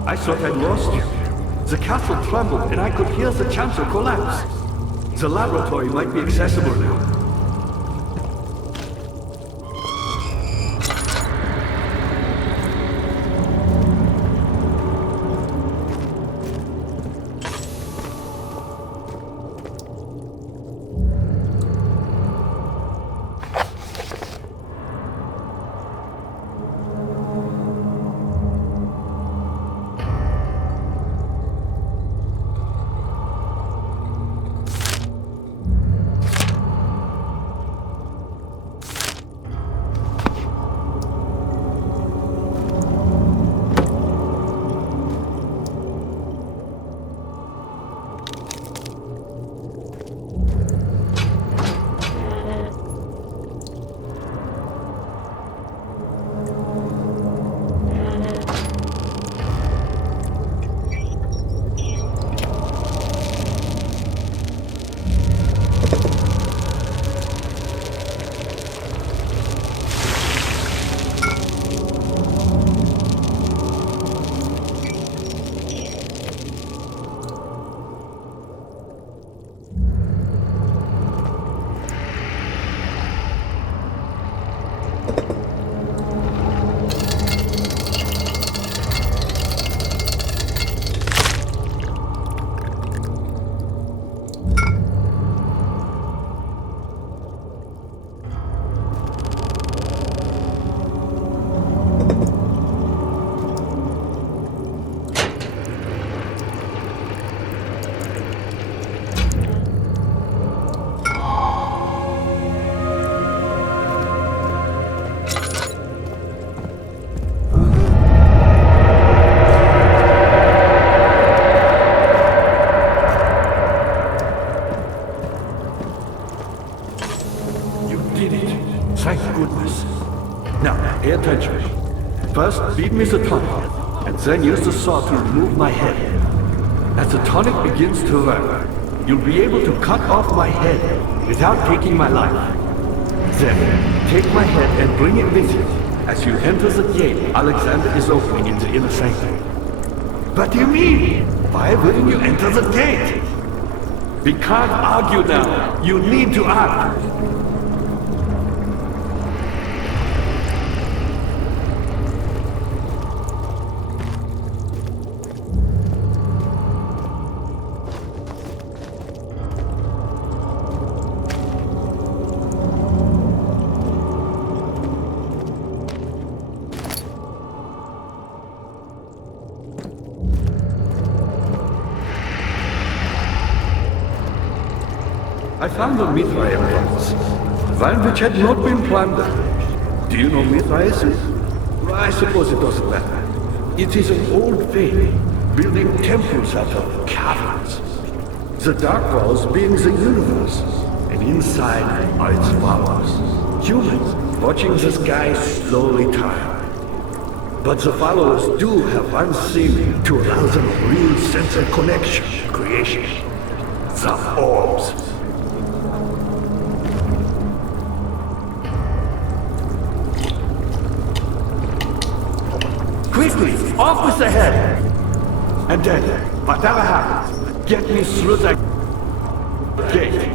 I thought I'd lost you. The castle trembled and I could hear the chancel collapse. The laboratory might be accessible now. me the tonic, and then use the saw to remove my head. As the tonic begins to work, you'll be able to cut off my head without taking my life. Then, take my head and bring it with you. As you enter the gate Alexander is opening in the inner sanctum. What do you mean? Why wouldn't you enter the gate? We can't argue now. You need to act. I found the Mithra empires, one which had not been plundered. Do you know Mithraism? I suppose it doesn't matter. It is an old faith, building temples out of caverns. The dark walls being the universe, and inside are its followers, humans watching the sky slowly turn. But the followers do have one thing to allow them a real sense of connection to creation. The orbs. Quickly, off with the head! And then, whatever happens, get me through that gate.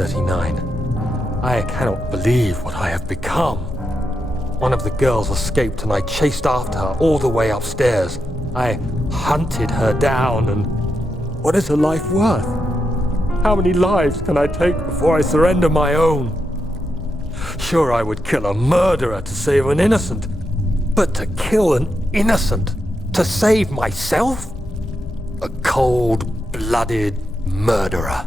1839. I cannot believe what I have become. One of the girls escaped and I chased after her all the way upstairs. I hunted her down, and what is her life worth? How many lives can I take before I surrender my own? Sure, I would kill a murderer to save an innocent, but to kill an innocent to save myself? A cold-blooded murderer.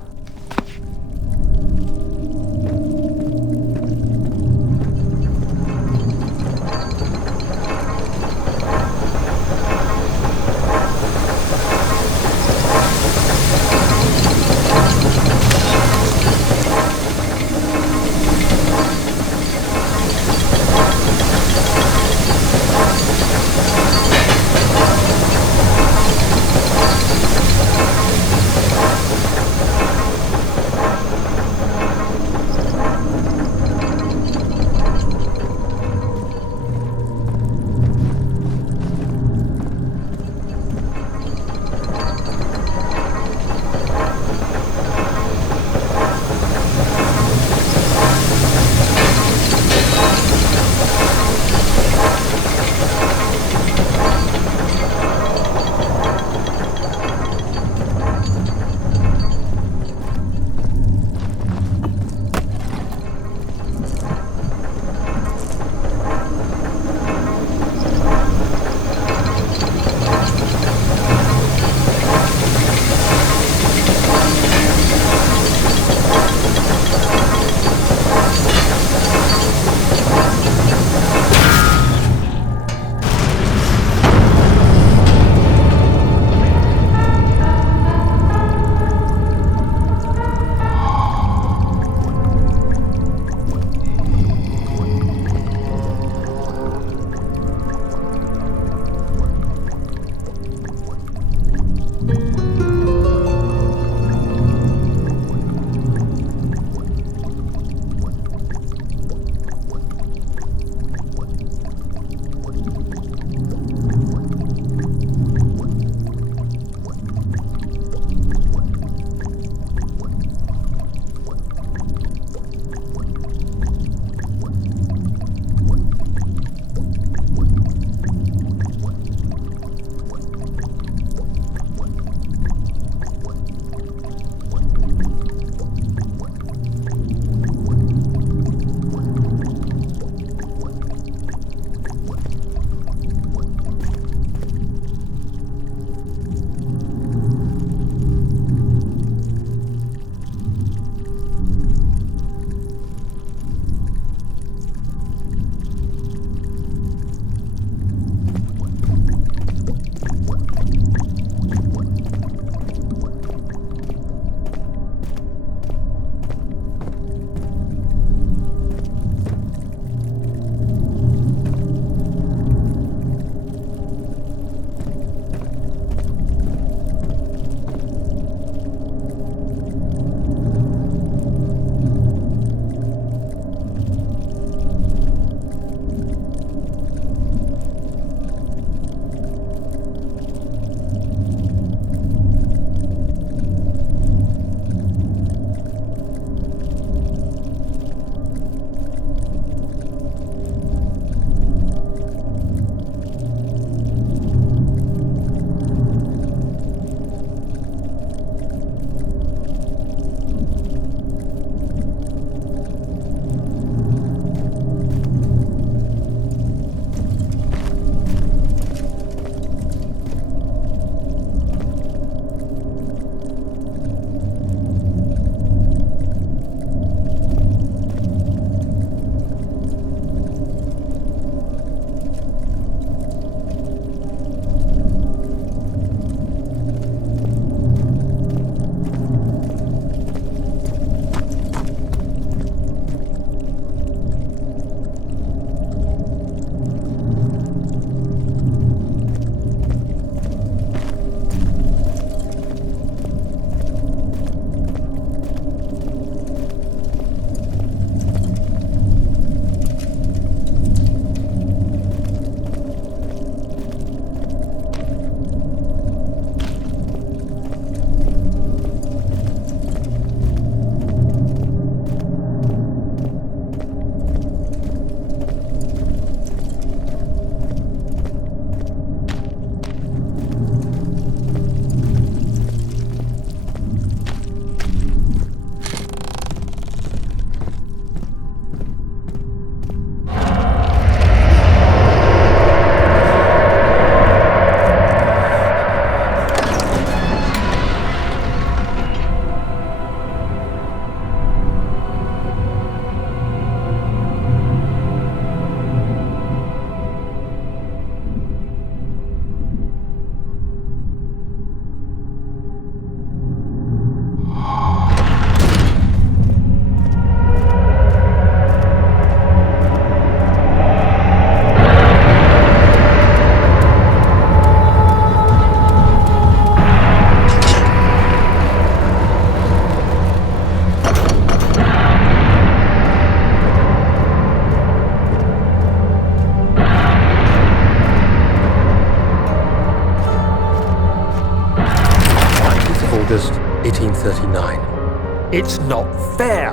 1839. It's not fair.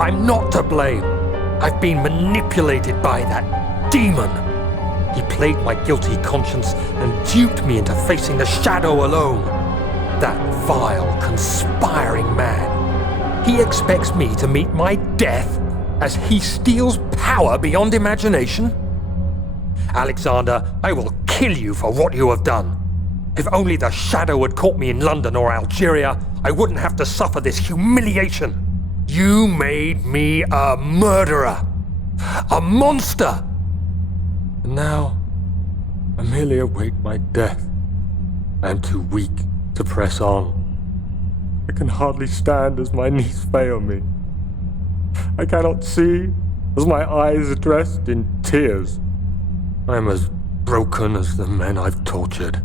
I'm not to blame. I've been manipulated by that demon. He played my guilty conscience and duped me into facing the shadow alone. That vile, conspiring man. He expects me to meet my death as he steals power beyond imagination? Alexander, I will kill you for what you have done. If only the shadow had caught me in London or Algeria, I wouldn't have to suffer this humiliation. You made me a murderer. A monster. And now, I merely await my death. I am too weak to press on. I can hardly stand as my knees fail me. I cannot see as my eyes are dressed in tears. I am as broken as the men I've tortured.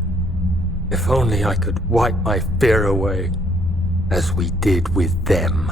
If only I could wipe my fear away, as we did with them.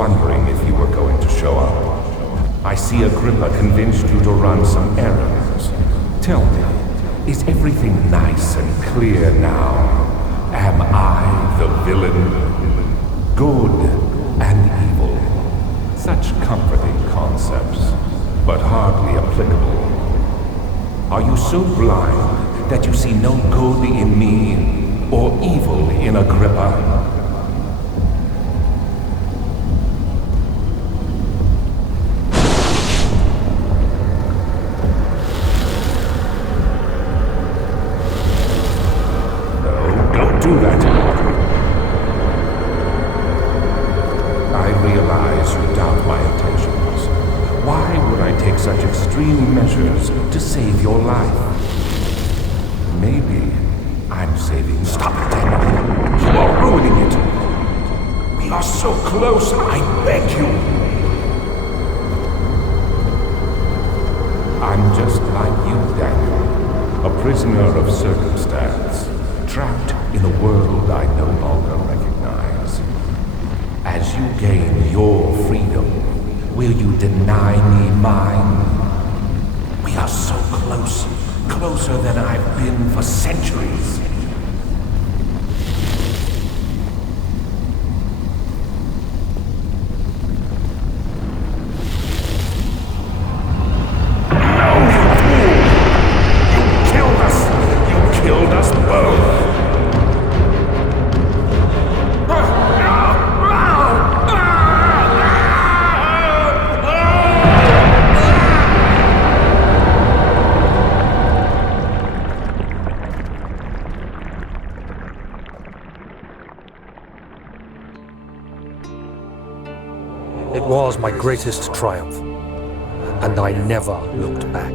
wondering if you were going to show up. I see Agrippa convinced you to run some errands. Tell me, is everything nice and clear now? Am I the villain? Good and evil. Such comforting concepts. concepts, but hardly applicable. Are you so blind that you see no good in me or evil in Agrippa? Do that. I realize you doubt my intentions. Why would I take such extreme measures to save your life? Maybe I'm saving... Stop it, Daniel. You are ruining it. We are so close, I beg you. I'm just like you, Daniel. A prisoner of circumstance. Trapped in a world I no longer recognize. As you gain your freedom, will you deny me mine? We are so close, closer than I've been for centuries. It was my greatest triumph, and I never looked back.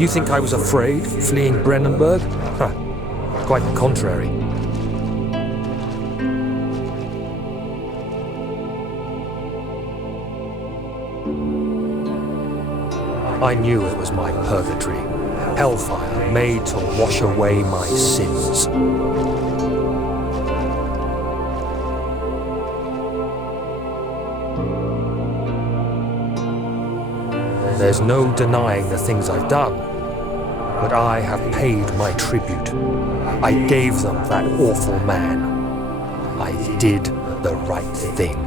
You think I was afraid, fleeing Brennenburg? Huh. Quite the contrary. I knew it was my purgatory, hellfire made to wash away my sins. There's no denying the things I've done, but I have paid my tribute. I gave them that awful man. I did the right thing.